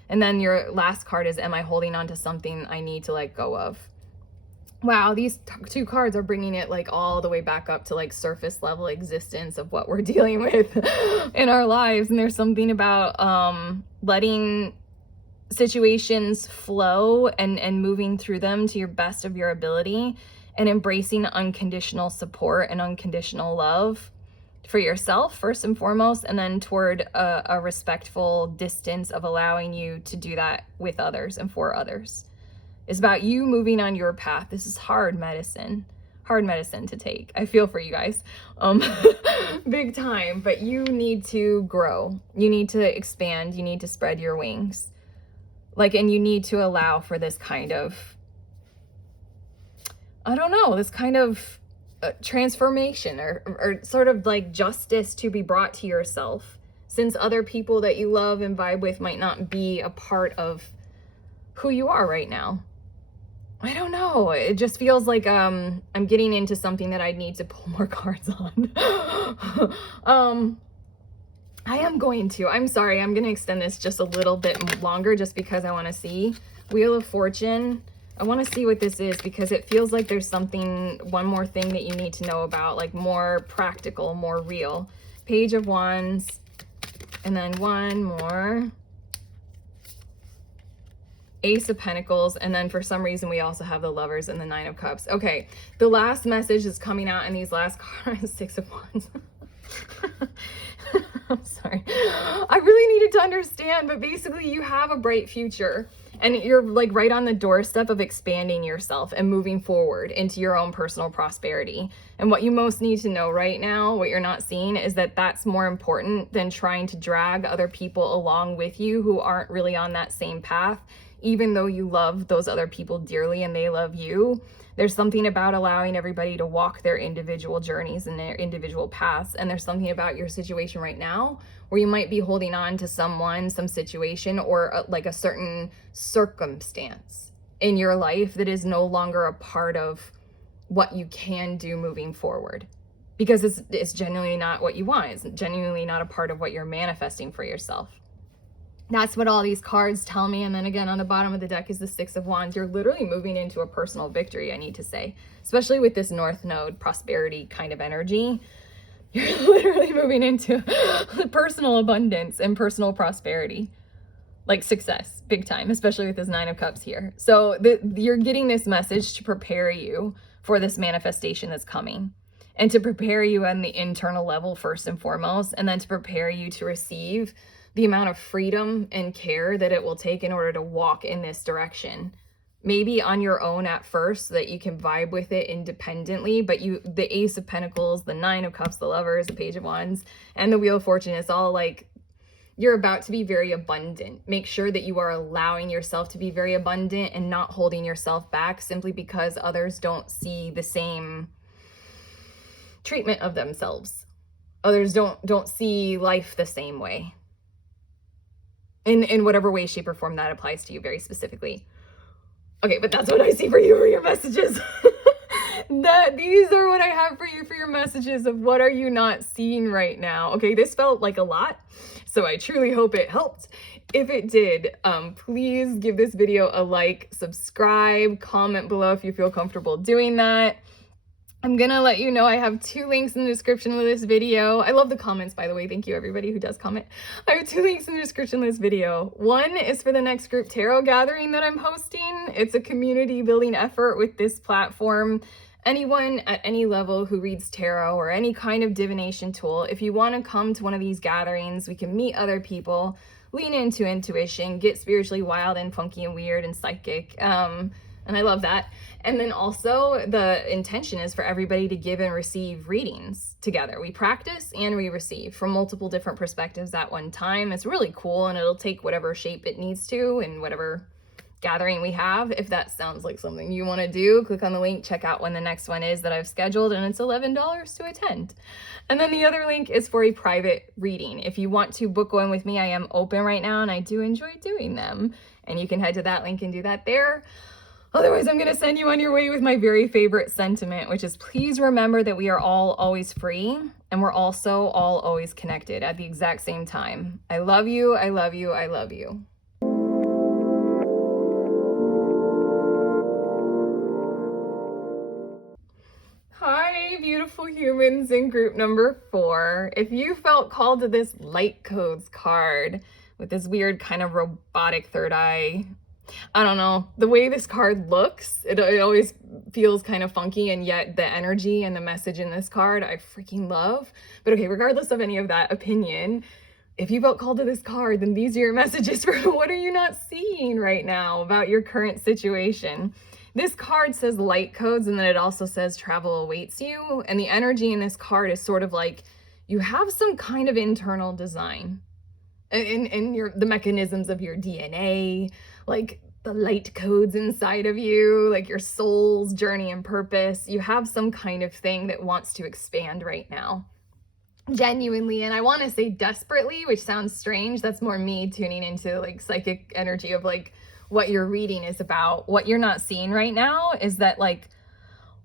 And then your last card is, am I holding on to something I need to let go of? Wow, these 2 cards are bringing it like all the way back up to like surface level existence of what we're dealing with in our lives. And there's something about letting situations flow and moving through them to your best of your ability, and embracing unconditional support and unconditional love for yourself first and foremost, and then toward a respectful distance of allowing you to do that with others and for others. It's about you moving on your path. This is hard medicine, hard medicine to take. I feel for you guys, big time, but you need to grow. You need to expand. You need to spread your wings. And you need to allow for this kind of, I don't know, this kind of transformation or sort of like justice to be brought to yourself, since other people that you love and vibe with might not be a part of who you are right now. I don't know. It just feels like I'm getting into something that I need to pull more cards on. I am going to. I'm sorry. I'm going to extend this just a little bit longer just because I want to see. Wheel of Fortune. I want to see what this is because it feels like there's something, one more thing that you need to know about, like more practical, more real. Page of Wands. And then one more. Ace of Pentacles, and then for some reason we also have the Lovers and the Nine of Cups. Okay, the last message is coming out in these last cards. Six of Wands. I'm sorry. I really needed to understand, but basically you have a bright future and you're like right on the doorstep of expanding yourself and moving forward into your own personal prosperity. And what you most need to know right now, what you're not seeing, is that that's more important than trying to drag other people along with you who aren't really on that same path. Even though you love those other people dearly and they love you, there's something about allowing everybody to walk their individual journeys and their individual paths. And there's something about your situation right now where you might be holding on to someone, some situation, or like a certain circumstance in your life that is no longer a part of what you can do moving forward. Because it's genuinely not what you want. It's genuinely not a part of what you're manifesting for yourself. That's what all these cards tell me. And then again, on the bottom of the deck is the Six of Wands. You're literally moving into a personal victory, I need to say, especially with this North Node prosperity kind of energy. You're literally moving into personal abundance and personal prosperity, like success, big time, especially with this Nine of Cups here. So you're getting this message to prepare you for this manifestation that's coming, and to prepare you on the internal level first and foremost, and then to prepare you to receive the amount of freedom and care that it will take in order to walk in this direction. Maybe on your own at first so that you can vibe with it independently, but the Ace of Pentacles, the Nine of Cups, the Lovers, the Page of Wands, and the Wheel of Fortune, it's all like you're about to be very abundant. Make sure that you are allowing yourself to be very abundant and not holding yourself back simply because others don't see the same treatment of themselves. Others don't see life the same way. In whatever way, shape, or form that applies to you very specifically. Okay, but that's what I see for you for your messages. These are what I have for you for your messages of what are you not seeing right now. Okay, this felt like a lot, so I truly hope it helped. If it did, please give this video a like, subscribe, comment below if you feel comfortable doing that. I'm gonna let you know I have 2 links in the description of this video. I love the comments, by the way. Thank you everybody who does comment. I have 2 links in the description of this video. One is for the next group tarot gathering that I'm hosting. It's a community building effort with this platform. Anyone at any level who reads tarot or any kind of divination tool, if you want to come to one of these gatherings, we can meet other people, lean into intuition, get spiritually wild and funky and weird and psychic. And I love that. And then also the intention is for everybody to give and receive readings together. We practice and we receive from multiple different perspectives at one time. It's really cool, and it'll take whatever shape it needs to in whatever gathering we have. If that sounds like something you want to do, click on the link, check out when the next one is that I've scheduled, and it's $11 to attend. And then the other link is for a private reading. If you want to book one with me, I am open right now and I do enjoy doing them. And you can head to that link and do that there. Otherwise, I'm going to send you on your way with my very favorite sentiment, which is please remember that we are all always free, and we're also all always connected at the exact same time. I love you. I love you. I love you. Hi, beautiful humans in group number 4. If you felt called to this light codes card with this weird kind of robotic third eye, I don't know, the way this card looks, it always feels kind of funky, and yet the energy and the message in this card I freaking love. But okay, regardless of any of that opinion, if you felt called to this card, then these are your messages for what are you not seeing right now about your current situation. This card says light codes, and then it also says travel awaits you. And the energy in this card is sort of like you have some kind of internal design in the mechanisms of your DNA, like the light codes inside of you, like your soul's journey and purpose. You have some kind of thing that wants to expand right now. Genuinely, and I want to say desperately, which sounds strange. That's more me tuning into like psychic energy of like what your reading is about. What you're not seeing right now is that like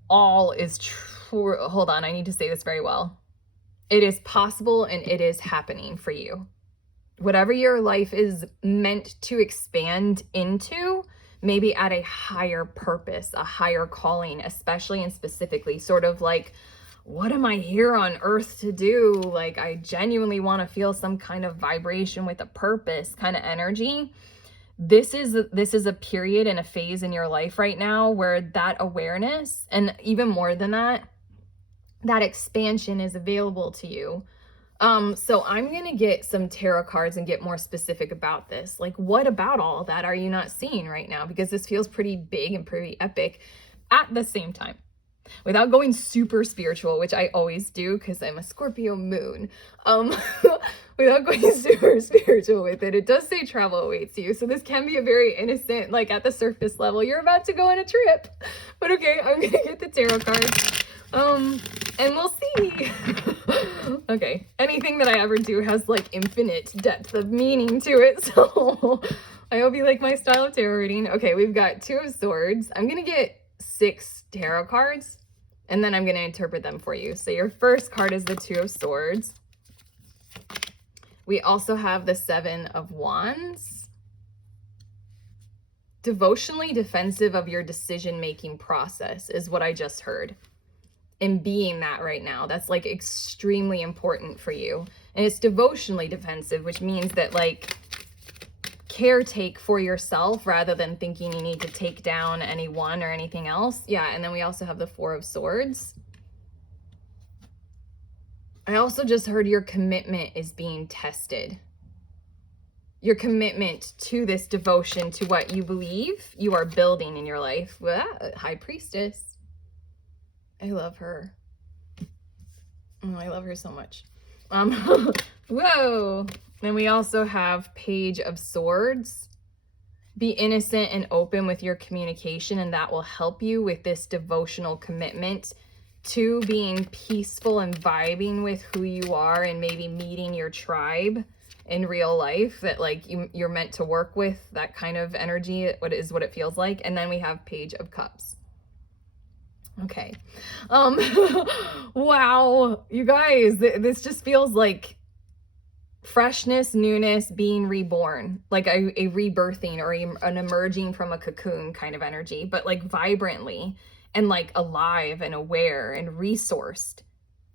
all is true. Hold on, I need to say this very well. It is possible and it is happening for you. Whatever your life is meant to expand into, maybe at a higher purpose, a higher calling, especially and specifically, sort of like, what am I here on earth to do? Like, I genuinely want to feel some kind of vibration with a purpose kind of energy. This is a period and a phase in your life right now where that awareness, and even more than that, that expansion is available to you. So I'm going to get some tarot cards and get more specific about this. Like, what about all that are you not seeing right now? Because this feels pretty big and pretty epic at the same time. Without going super spiritual, which I always do because I'm a Scorpio moon, without going super spiritual with it, it does say travel awaits you. So this can be a very innocent, like at the surface level, you're about to go on a trip. But okay, I'm going to get the tarot cards. And we'll see. Okay, anything that I ever do has like infinite depth of meaning to it. So I hope you like my style of tarot reading. Okay, we've got 2 of Swords. I'm going to get 6 tarot cards, and then I'm going to interpret them for you. So your first card is the 2 of Swords. We also have the 7 of Wands. Devotionally defensive of your decision-making process is what I just heard. And being that right now, that's like extremely important for you. And it's devotionally defensive, which means that like caretake for yourself rather than thinking you need to take down anyone or anything else. Yeah, and then we also have the 4 of Swords. I also just heard your commitment is being tested. Your commitment to this devotion to what you believe you are building in your life. Well, High Priestess. I love her. Oh, I love her so much. Whoa. Then we also have Page of Swords. Be innocent and open with your communication, and that will help you with this devotional commitment to being peaceful and vibing with who you are, and maybe meeting your tribe in real life that like you're meant to work with, that kind of energy, what it feels like. And then we have Page of Cups. Okay. Wow, you guys, this just feels like freshness, newness, being reborn, like a rebirthing or an emerging from a cocoon kind of energy, but like vibrantly and like alive and aware and resourced,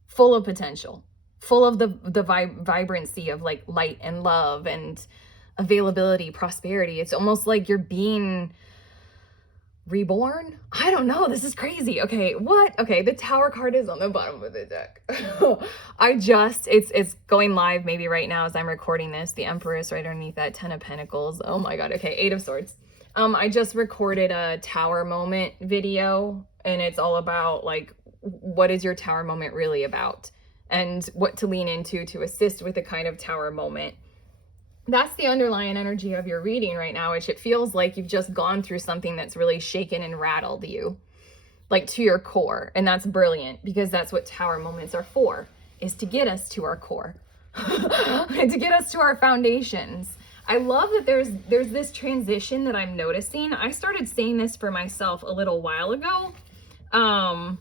full of potential, full of the vibrancy of like light and love and availability, prosperity. It's almost like you're being reborn. I don't know, this is crazy. Okay, what? Okay, the Tower card is on the bottom of the deck. It's going live maybe right now as I'm recording this. The Emperor is right underneath that. 10 of Pentacles. Oh my god. Okay, 8 of Swords. I just recorded a Tower moment video, and it's all about like, what is your Tower moment really about, and what to lean into to assist with a kind of Tower moment. That's the underlying energy of your reading right now, which it feels like you've just gone through something that's really shaken and rattled you, like to your core. And that's brilliant, because that's what Tower moments are for, is to get us to our core, and to get us to our foundations. I love that there's this transition that I'm noticing. I started saying this for myself a little while ago. And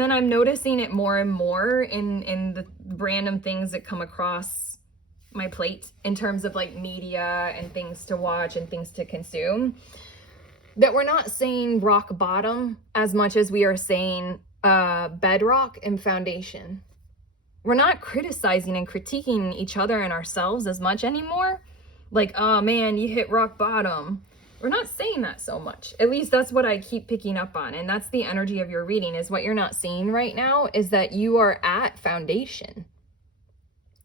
then I'm noticing it more and more in the random things that come across my plate in terms of like media and things to watch and things to consume, that we're not saying rock bottom as much as we are saying bedrock and foundation. We're not criticizing and critiquing each other and ourselves as much anymore. Like, oh man, you hit rock bottom. We're not saying that so much. At least that's what I keep picking up on. And that's the energy of your reading, is what you're not seeing right now is that you are at foundation.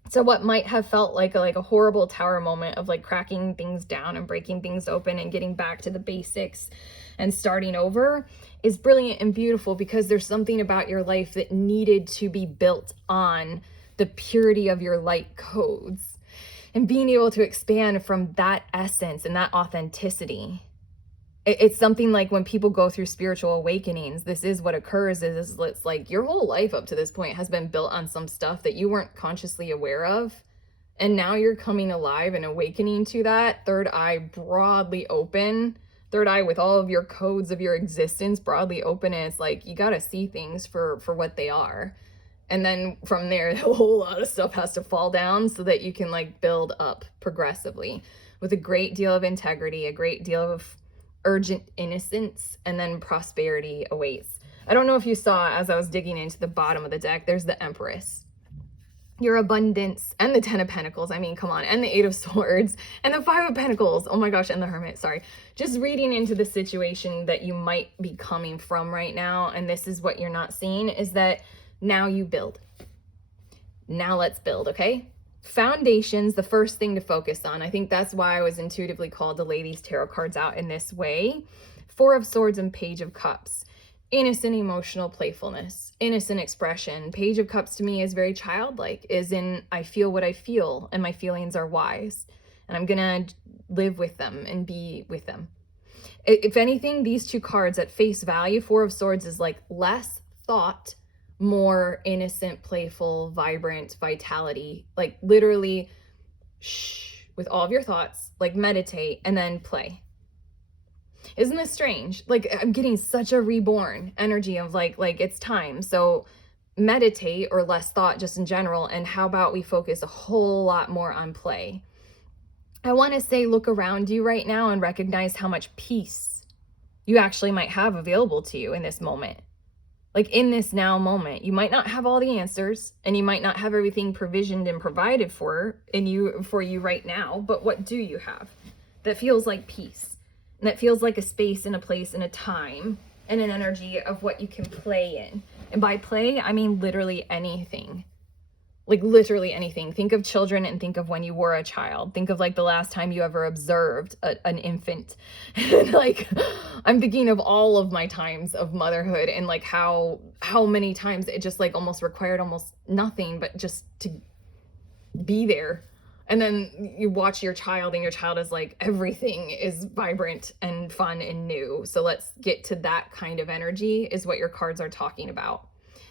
So what might have felt like a horrible Tower moment of like cracking things down and breaking things open and getting back to the basics and starting over is brilliant and beautiful, because there's something about your life that needed to be built on the purity of your light codes, and being able to expand from that essence and that authenticity. It's something like when people go through spiritual awakenings, this is what occurs is it's like your whole life up to this point has been built on some stuff that you weren't consciously aware of. And now you're coming alive and awakening to that third eye broadly open, third eye with all of your codes of your existence broadly open. And it's like, you got to see things for what they are. And then from there, a whole lot of stuff has to fall down so that you can like build up progressively with a great deal of integrity, a great deal of urgent innocence, and then prosperity awaits. I don't know if you saw, as I was digging into the bottom of the deck, there's the Empress, your abundance, and the 10 of Pentacles. I mean, come on, and the 8 of Swords, and the 5 of Pentacles. Oh my gosh, and the Hermit, sorry. Just reading into the situation that you might be coming from right now, and this is what you're not seeing, is that now you build. Now let's build, okay? Foundation's the first thing to focus on. I think that's why I was intuitively called to lay these tarot cards out in this way. 4 of Swords and Page of Cups. Innocent emotional playfulness, innocent expression. Page of Cups to me is very childlike, is in I feel what I feel and my feelings are wise. And I'm gonna live with them and be with them. If anything, these two cards at face value, 4 of Swords is like less thought, more innocent, playful, vibrant vitality. Like literally shh with all of your thoughts, like meditate and then play. Isn't this strange? Like I'm getting such a reborn energy of like it's time. So meditate, or less thought just in general, and how about we focus a whole lot more on play. I want to say look around you right now and recognize how much peace you actually might have available to you in this moment. Like in this now moment, you might not have all the answers, and you might not have everything provisioned and provided for you right now, but what do you have that feels like peace, and that feels like a space and a place and a time and an energy of what you can play in? And by play, I mean literally anything. Like literally anything. Think of children and think of when you were a child. Think of like the last time you ever observed an infant. Like I'm thinking of all of my times of motherhood, and like how many times it just like almost required almost nothing but just to be there. And then you watch your child, and your child is like, everything is vibrant and fun and new. So let's get to that kind of energy is what your cards are talking about.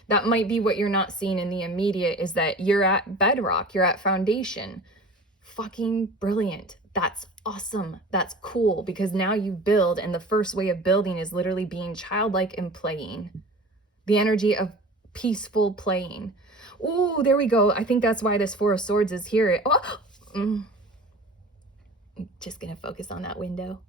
That might be what you're not seeing in the immediate, is that you're at bedrock, you're at foundation. Fucking brilliant. That's awesome. That's cool, because now you build, and the first way of building is literally being childlike and playing. The energy of peaceful playing. Oh, there we go. I think that's why this 4 of Swords is here. Oh, I'm just gonna focus on that window.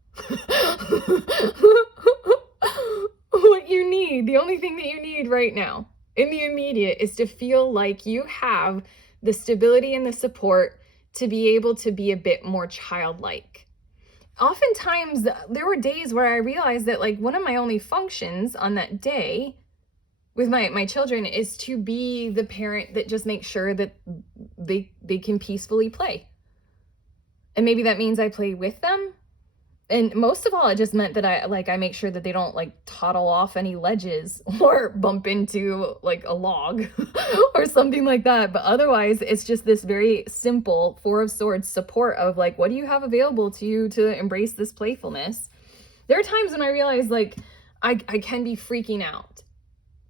What you need, the only thing that you need right now in the immediate, is to feel like you have the stability and the support to be able to be a bit more childlike. Oftentimes, there were days where I realized that like one of my only functions on that day with my children is to be the parent that just makes sure that they can peacefully play. And maybe that means I play with them. And most of all, it just meant that I make sure that they don't like toddle off any ledges or bump into like a log or something like that. But otherwise, it's just this very simple 4 of Swords support of like, what do you have available to you to embrace this playfulness? There are times when I realize like I can be freaking out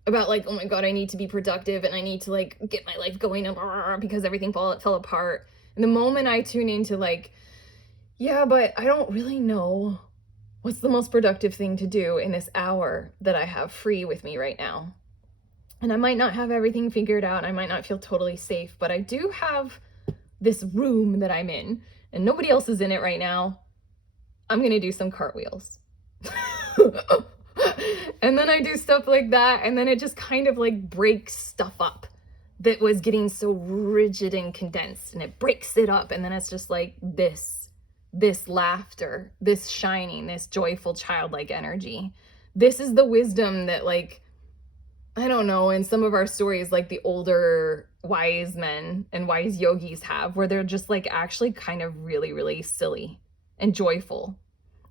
about like, oh my God, I need to be productive and I need to like get my life going because everything fell apart. And the moment I tune into like, yeah, but I don't really know what's the most productive thing to do in this hour that I have free with me right now. And I might not have everything figured out. I might not feel totally safe, but I do have this room that I'm in and nobody else is in it right now. I'm going to do some cartwheels. And then I do stuff like that. And then it just kind of like breaks stuff up that was getting so rigid and condensed, and it breaks it up. And then it's just like this laughter, this shining, this joyful childlike energy. This is the wisdom that like, I don't know, in some of our stories, like the older wise men and wise yogis have, where they're just like actually kind of really, really silly and joyful.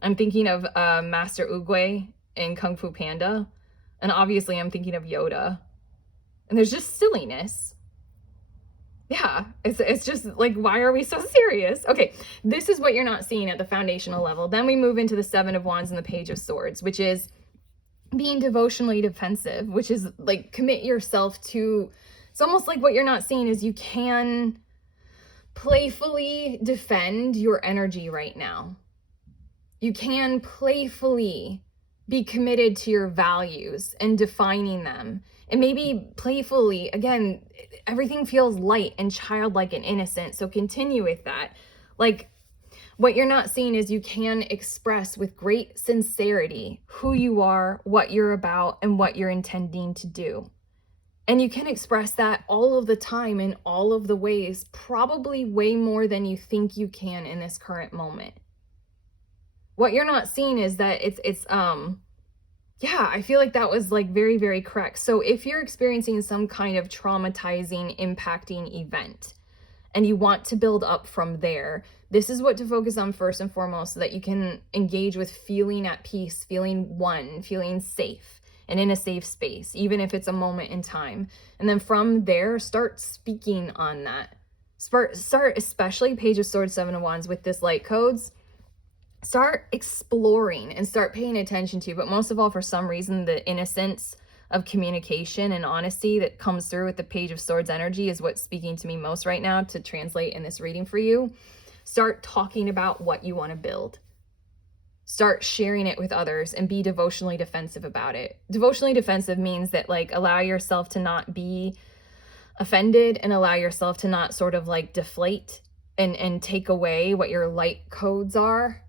I'm thinking of Master Oogway in Kung Fu Panda. And obviously I'm thinking of Yoda. And there's just silliness. Yeah, it's just like, why are we so serious? Okay, this is what you're not seeing at the foundational level. Then we move into the Seven of Wands and the Page of Swords, which is being devotionally defensive, which is like commit yourself to, it's almost like what you're not seeing is you can playfully defend your energy right now. You can playfully be committed to your values and defining them. And maybe playfully, again, everything feels light and childlike and innocent. So continue with that. Like, what you're not seeing is you can express with great sincerity who you are, what you're about, and what you're intending to do. And you can express that all of the time in all of the ways, probably way more than you think you can in this current moment. What you're not seeing is that yeah, I feel like that was like very, very correct. So if you're experiencing some kind of traumatizing, impacting event, and you want to build up from there, this is what to focus on first and foremost, so that you can engage with feeling at peace, feeling one, feeling safe, and in a safe space, even if it's a moment in time. And then from there, start speaking on that. Start especially Page of Swords, Seven of Wands with this light codes. Start exploring and start paying attention to, but most of all, for some reason, the innocence of communication and honesty that comes through with the Page of Swords energy is what's speaking to me most right now to translate in this reading for you. Start talking about what you want to build. Start sharing it with others and be devotionally defensive about it. Devotionally defensive means that, like, allow yourself to not be offended and allow yourself to not sort of like deflate and take away what your light codes are.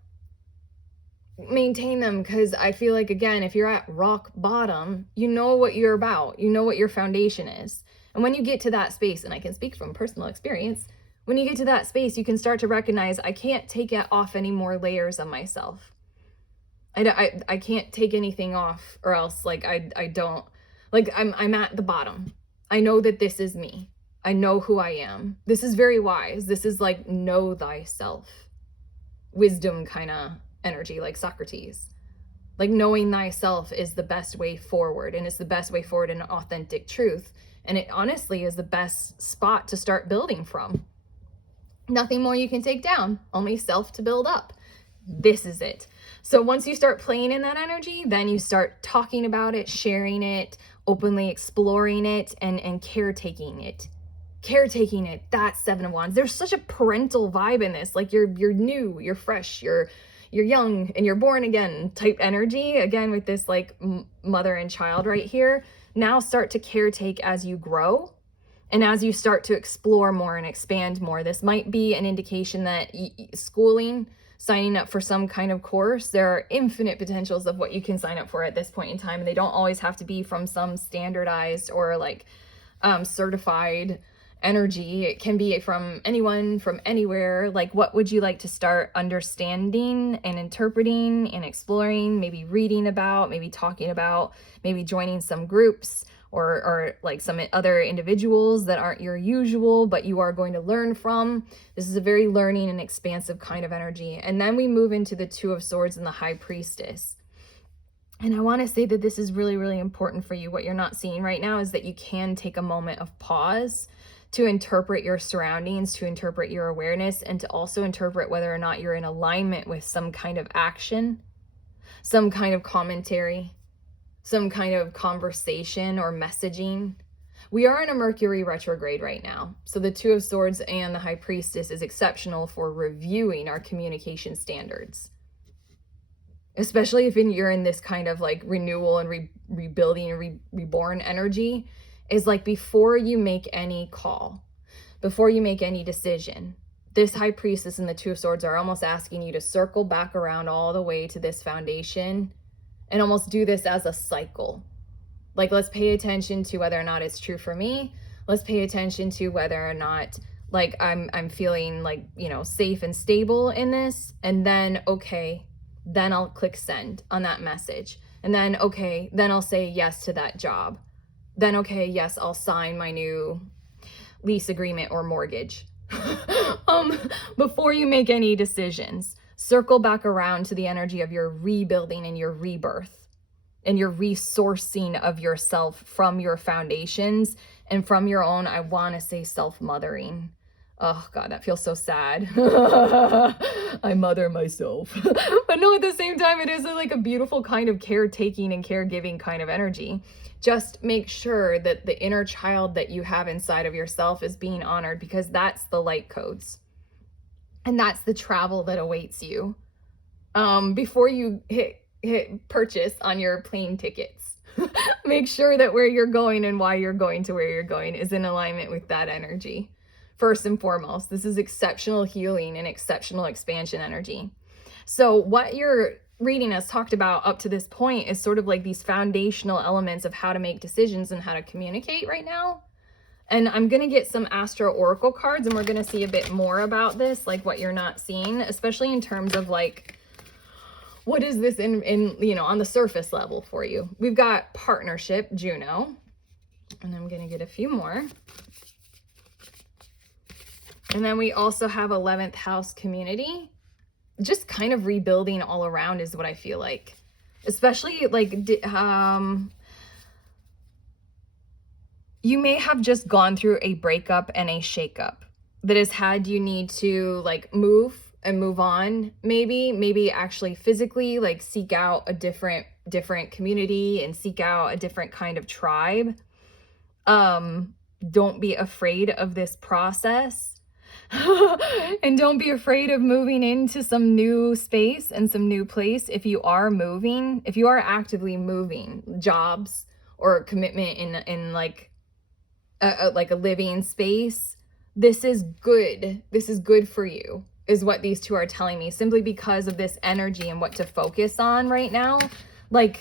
Maintain them, because I feel like, again, if you're at rock bottom, you know what you're about, you know what your foundation is. And when you get to that space, and I can speak from personal experience, when you get to that space, you can start to recognize, I can't take it off any more layers of myself. I can't take anything off, or else like I don't, like I'm at the bottom. I know that this is me. I know who I am. This is very wise. This is like know thyself. Wisdom kind of energy, like Socrates. Like, knowing thyself is the best way forward, and it's the best way forward in authentic truth. And it honestly is the best spot to start building from. Nothing more you can take down, only self to build up. This is it. So once you start playing in that energy, then you start talking about it, sharing it, openly exploring it, and caretaking it. Caretaking it, that's Seven of Wands. There's such a parental vibe in this. Like, you're new, you're fresh, you're young, and you're born again type energy. Again, with this like mother and child right here. Now start to caretake as you grow. And as you start to explore more and expand more. This might be an indication that schooling, signing up for some kind of course, there are infinite potentials of what you can sign up for at this point in time. And they don't always have to be from some standardized or like certified energy. It can be from anyone, from anywhere. Like, what would you like to start understanding and interpreting and exploring, maybe reading about, maybe talking about, maybe joining some groups or like some other individuals that aren't your usual, but you are going to learn from. This is a very learning and expansive kind of energy. And then we move into the Two of Swords and the High Priestess. And I want to say that this is really, really important for you. What you're not seeing right now is that you can take a moment of pause to interpret your surroundings, to interpret your awareness, and to also interpret whether or not you're in alignment with some kind of action, some kind of commentary, some kind of conversation or messaging. We are in a Mercury retrograde right now. So the Two of Swords and the High Priestess is exceptional for reviewing our communication standards. Especially if you're in this kind of like renewal and rebuilding and reborn energy, is like before you make any call, before you make any decision, this High Priestess and the Two of Swords are almost asking you to circle back around all the way to this foundation and almost do this as a cycle. Like, let's pay attention to whether or not it's true for me. Let's pay attention to whether or not like I'm feeling like, you know, safe and stable in this. And then, okay, then I'll click send on that message. And then, okay, then I'll say yes to that job. Then, okay, yes, I'll sign my new lease agreement or mortgage. Before you make any decisions. Circle back around to the energy of your rebuilding and your rebirth and your resourcing of yourself from your foundations and from your own, I want to say, self-mothering. Oh God, that feels so sad. I mother myself. But no, at the same time, it is like a beautiful kind of caretaking and caregiving kind of energy. Just make sure that the inner child that you have inside of yourself is being honored, because that's the light codes. And that's the travel that awaits you. Before you hit purchase on your plane tickets, make sure that where you're going and why you're going to where you're going is in alignment with that energy. First and foremost, this is exceptional healing and exceptional expansion energy. So what your reading has talked about up to this point is sort of like these foundational elements of how to make decisions and how to communicate right now. And I'm going to get some Astro Oracle cards, and we're going to see a bit more about this, like what you're not seeing, especially in terms of like, what is this in you know, on the surface level for you? We've got partnership, Juno, and I'm going to get a few more. And then we also have 11th house, community. Just kind of rebuilding all around is what I feel like. Especially like, you may have just gone through a breakup and a shakeup that has had you need to like move and move on. Maybe actually physically like seek out a different community and seek out a different kind of tribe. Don't be afraid of this process. And don't be afraid of moving into some new space and some new place. If you are moving, if you are actively moving jobs or commitment in like a living space, this is good. This is good for you, is what these two are telling me, simply because of this energy and what to focus on right now. Like,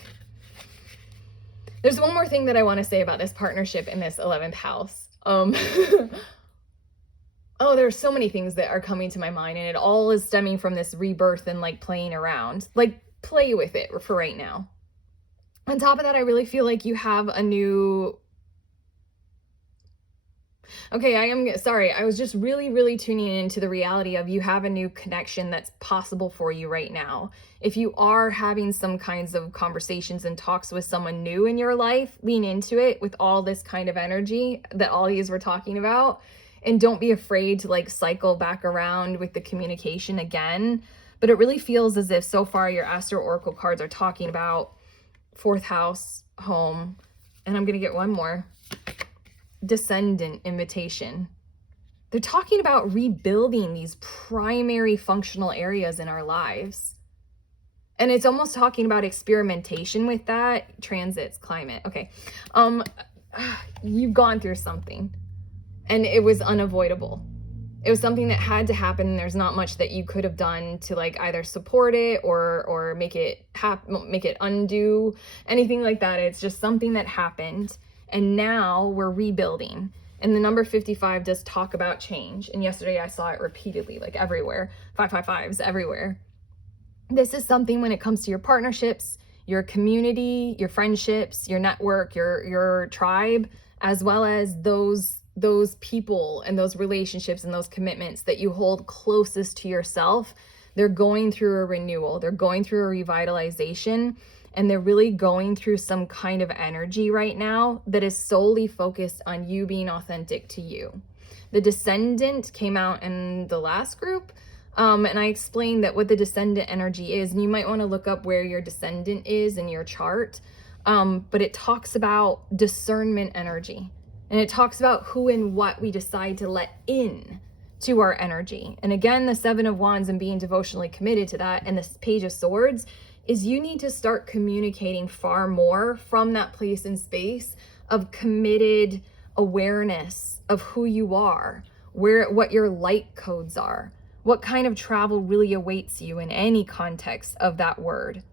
there's one more thing that I want to say about this partnership in this 11th house. Oh, there's so many things that are coming to my mind, and it all is stemming from this rebirth and like playing around. Like, play with it for right now. On top of that, I really feel like you have a new... Okay, I am sorry. I was just really tuning into the reality of you have a new connection that's possible for you right now. If you are having some kinds of conversations and talks with someone new in your life, lean into it with all this kind of energy that all these were talking about. And don't be afraid to like cycle back around with the communication again. But it really feels as if so far your Astro Oracle cards are talking about 4th house, home. And I'm going to get one more. Descendant, invitation. They're talking about rebuilding these primary functional areas in our lives. And it's almost talking about experimentation with that. Transits, climate. Okay. You've gone through something. And it was unavoidable. It was something that had to happen. And there's not much that you could have done to like either support it or make it undo, anything like that. It's just something that happened. And now we're rebuilding. And the number 55 does talk about change. And yesterday I saw it repeatedly, like everywhere. 555s everywhere. This is something when it comes to your partnerships, your community, your friendships, your network, your tribe, as well as those people and those relationships and those commitments that you hold closest to yourself. They're going through a renewal. They're going through a revitalization, and they're really going through some kind of energy right now that is solely focused on you being authentic to you. The Descendant came out in the last group, and I explained that what the Descendant energy is, and you might want to look up where your Descendant is in your chart, but it talks about discernment energy. And it talks about who and what we decide to let in to our energy. And again, the 7 of Wands and being devotionally committed to that, and the Page of Swords is you need to start communicating far more from that place and space of committed awareness of who you are, what your light codes are, what kind of travel really awaits you in any context of that word.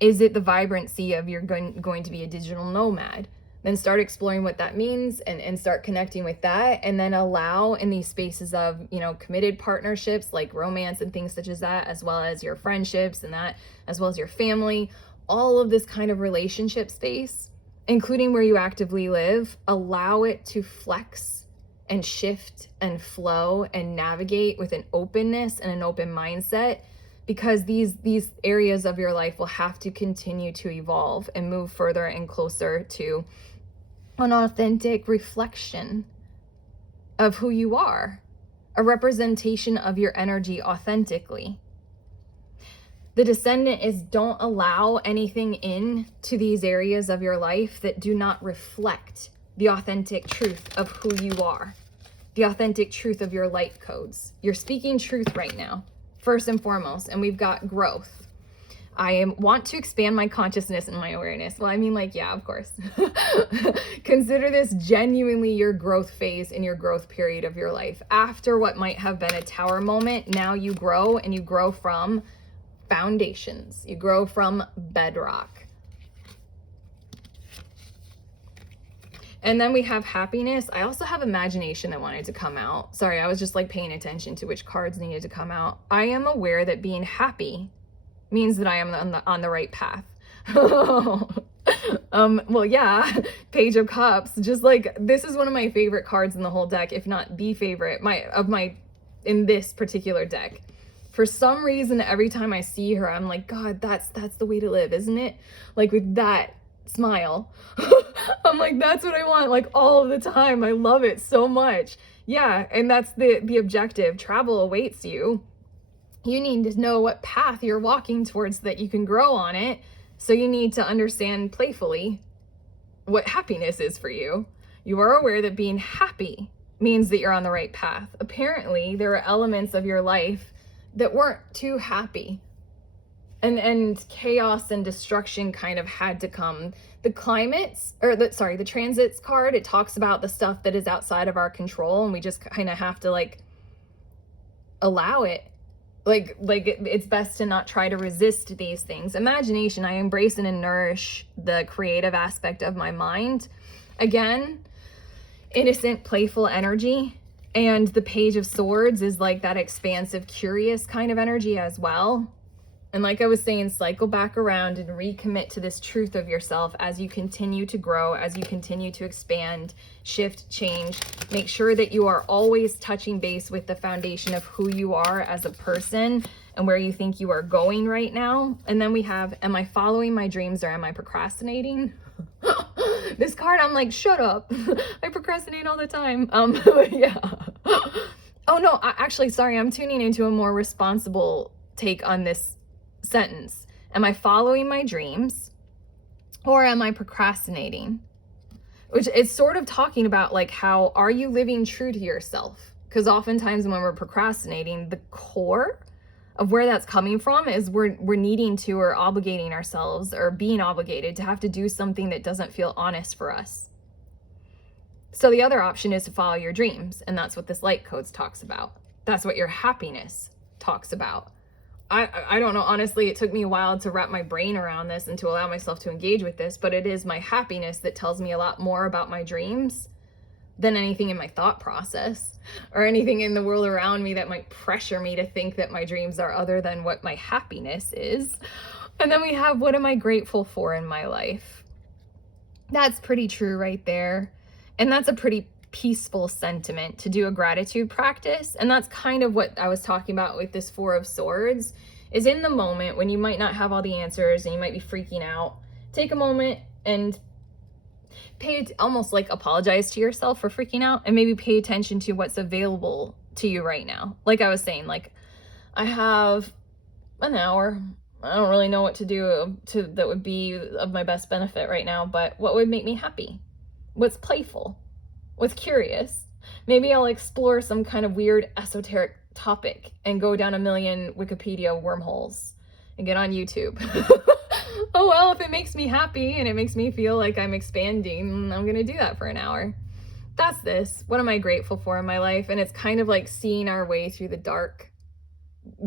Is it the vibrancy of you're going to be a digital nomad? Then start exploring what that means and start connecting with that, and then allow in these spaces of, you know, committed partnerships like romance and things such as that, as well as your friendships and that, as well as your family, all of this kind of relationship space, including where you actively live, allow it to flex and shift and flow and navigate with an openness and an open mindset, because these areas of your life will have to continue to evolve and move further and closer to an authentic reflection of who you are, a representation of your energy authentically. The descendant is, don't allow anything in to these areas of your life that do not reflect the authentic truth of who you are, the authentic truth of your light codes. You're speaking truth right now, first and foremost, and we've got growth. I want to expand my consciousness and my awareness. Well, I mean, like, yeah, of course. Consider this genuinely your growth phase in your growth period of your life. After what might have been a tower moment, now you grow, and you grow from foundations. You grow from bedrock. And then we have happiness. I also have imagination that wanted to come out. Sorry, I was just like paying attention to which cards needed to come out. I am aware that being happy means that I am on the right path. Well, yeah, Page of Cups. Just like, this is one of my favorite cards in the whole deck, if not the favorite in this particular deck. For some reason, every time I see her, I'm like, God, that's the way to live, isn't it? Like, with that smile. I'm like, that's what I want, like, all of the time. I love it so much. Yeah, and that's the objective. Travel awaits you. You need to know what path you're walking towards so that you can grow on it. So you need to understand playfully what happiness is for you. You are aware that being happy means that you're on the right path. Apparently, there are elements of your life that weren't too happy. And chaos and destruction kind of had to come. The transits card, it talks about the stuff that is outside of our control, and we just kind of have to like allow it. Like it's best to not try to resist these things. Imagination, I embrace and nourish the creative aspect of my mind. Again, innocent, playful energy. And the Page of Swords is like that expansive, curious kind of energy as well. And like I was saying, cycle back around and recommit to this truth of yourself as you continue to grow, as you continue to expand, shift, change. Make sure that you are always touching base with the foundation of who you are as a person and where you think you are going right now. And then we have, am I following my dreams or am I procrastinating? This card, I'm like, shut up. I procrastinate all the time. Yeah. Oh no, actually, sorry, I'm tuning into a more responsible take on this sentence. Am I following my dreams or am I procrastinating? Which is sort of talking about like, how are you living true to yourself? Because oftentimes when we're procrastinating, the core of where that's coming from is we're needing to, or obligating ourselves, or being obligated to have to do something that doesn't feel honest for us. So the other option is to follow your dreams, and that's what this light codes talks about. That's what your happiness talks about. I don't know, honestly, it took me a while to wrap my brain around this and to allow myself to engage with this, but it is my happiness that tells me a lot more about my dreams than anything in my thought process or anything in the world around me that might pressure me to think that my dreams are other than what my happiness is. And then we have, what am I grateful for in my life? That's pretty true right there. And that's a pretty peaceful sentiment to do a gratitude practice. And that's kind of what I was talking about with this Four of Swords, is in the moment when you might not have all the answers and you might be freaking out, take a moment and almost like apologize to yourself for freaking out, and maybe pay attention to what's available to you right now. Like I was saying, like, I have an hour. I don't really know what to do that would be of my best benefit right now, but what would make me happy? What's playful? What's curious? Maybe I'll explore some kind of weird esoteric topic and go down a million Wikipedia wormholes and get on YouTube. Oh, well, if it makes me happy and it makes me feel like I'm expanding, I'm going to do that for an hour. That's this. What am I grateful for in my life? And it's kind of like seeing our way through the dark,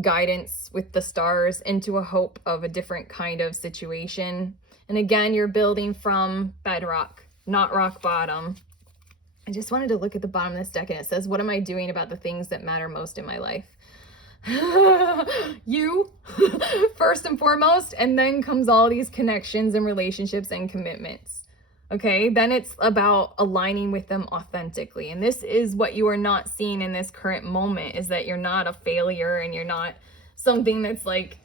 guidance with the stars into a hope of a different kind of situation. And again, you're building from bedrock, not rock bottom. I just wanted to look at the bottom of this deck, and it says, what am I doing about the things that matter most in my life? You, first and foremost, and then comes all these connections and relationships and commitments. Okay, then it's about aligning with them authentically. And this is what you are not seeing in this current moment, is that you're not a failure and you're not something that's like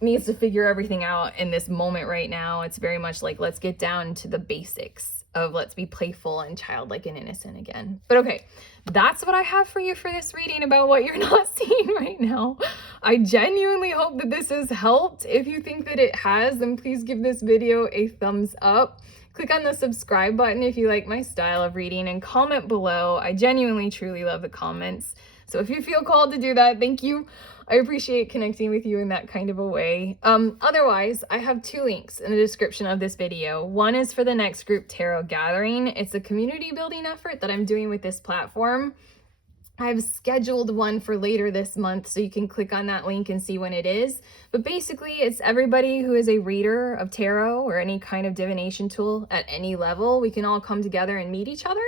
needs to figure everything out in this moment right now. It's very much like, let's get down to the basics of let's be playful and childlike and innocent again. But okay, that's what I have for you for this reading about what you're not seeing right now. I genuinely hope that this has helped. If you think that it has, then please give this video a thumbs up. Click on the subscribe button if you like my style of reading, and comment below. I genuinely, truly love the comments. So if you feel called to do that, thank you. I appreciate connecting with you in that kind of a way. Otherwise, I have 2 links in the description of this video. One is for the next group tarot gathering. It's a community building effort that I'm doing with this platform. I've scheduled one for later this month, so you can click on that link and see when it is. But basically, it's everybody who is a reader of tarot or any kind of divination tool at any level. We can all come together and meet each other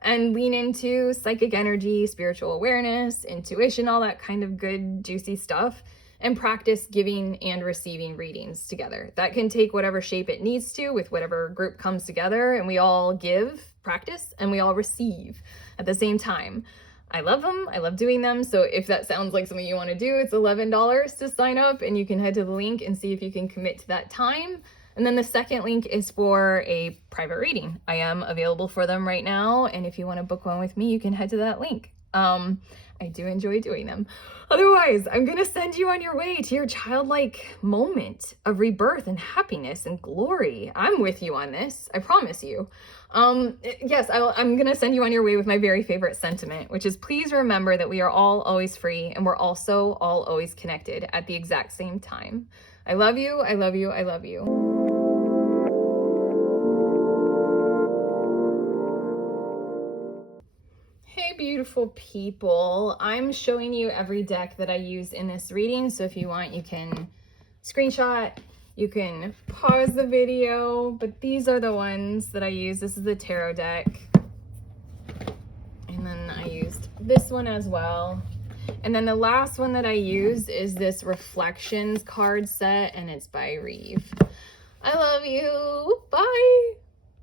and lean into psychic energy, spiritual awareness, intuition, all that kind of good, juicy stuff, and practice giving and receiving readings together. That can take whatever shape it needs to with whatever group comes together, and we all give, practice, and we all receive at the same time. I love them. I love doing them. So if that sounds like something you want to do, it's $11 to sign up, and you can head to the link and see if you can commit to that time. And then the second link is for a private reading. I am available for them right now, and if you want to book one with me, you can head to that link. I do enjoy doing them. Otherwise, I'm going to send you on your way to your childlike moment of rebirth and happiness and glory. I'm with you on this. I promise you. Yes, I'm going to send you on your way with my very favorite sentiment, which is please remember that we are all always free, and we're also all always connected at the exact same time. I love you. I love you. I love you. Hey, beautiful people. I'm showing you every deck that I use in this reading. So if you want, you can screenshot, you can pause the video, but these are the ones that I use. This is the tarot deck. And then I used this one as well. And then the last one that I used is this Reflections card set, and it's by Reeve. I love you. Bye.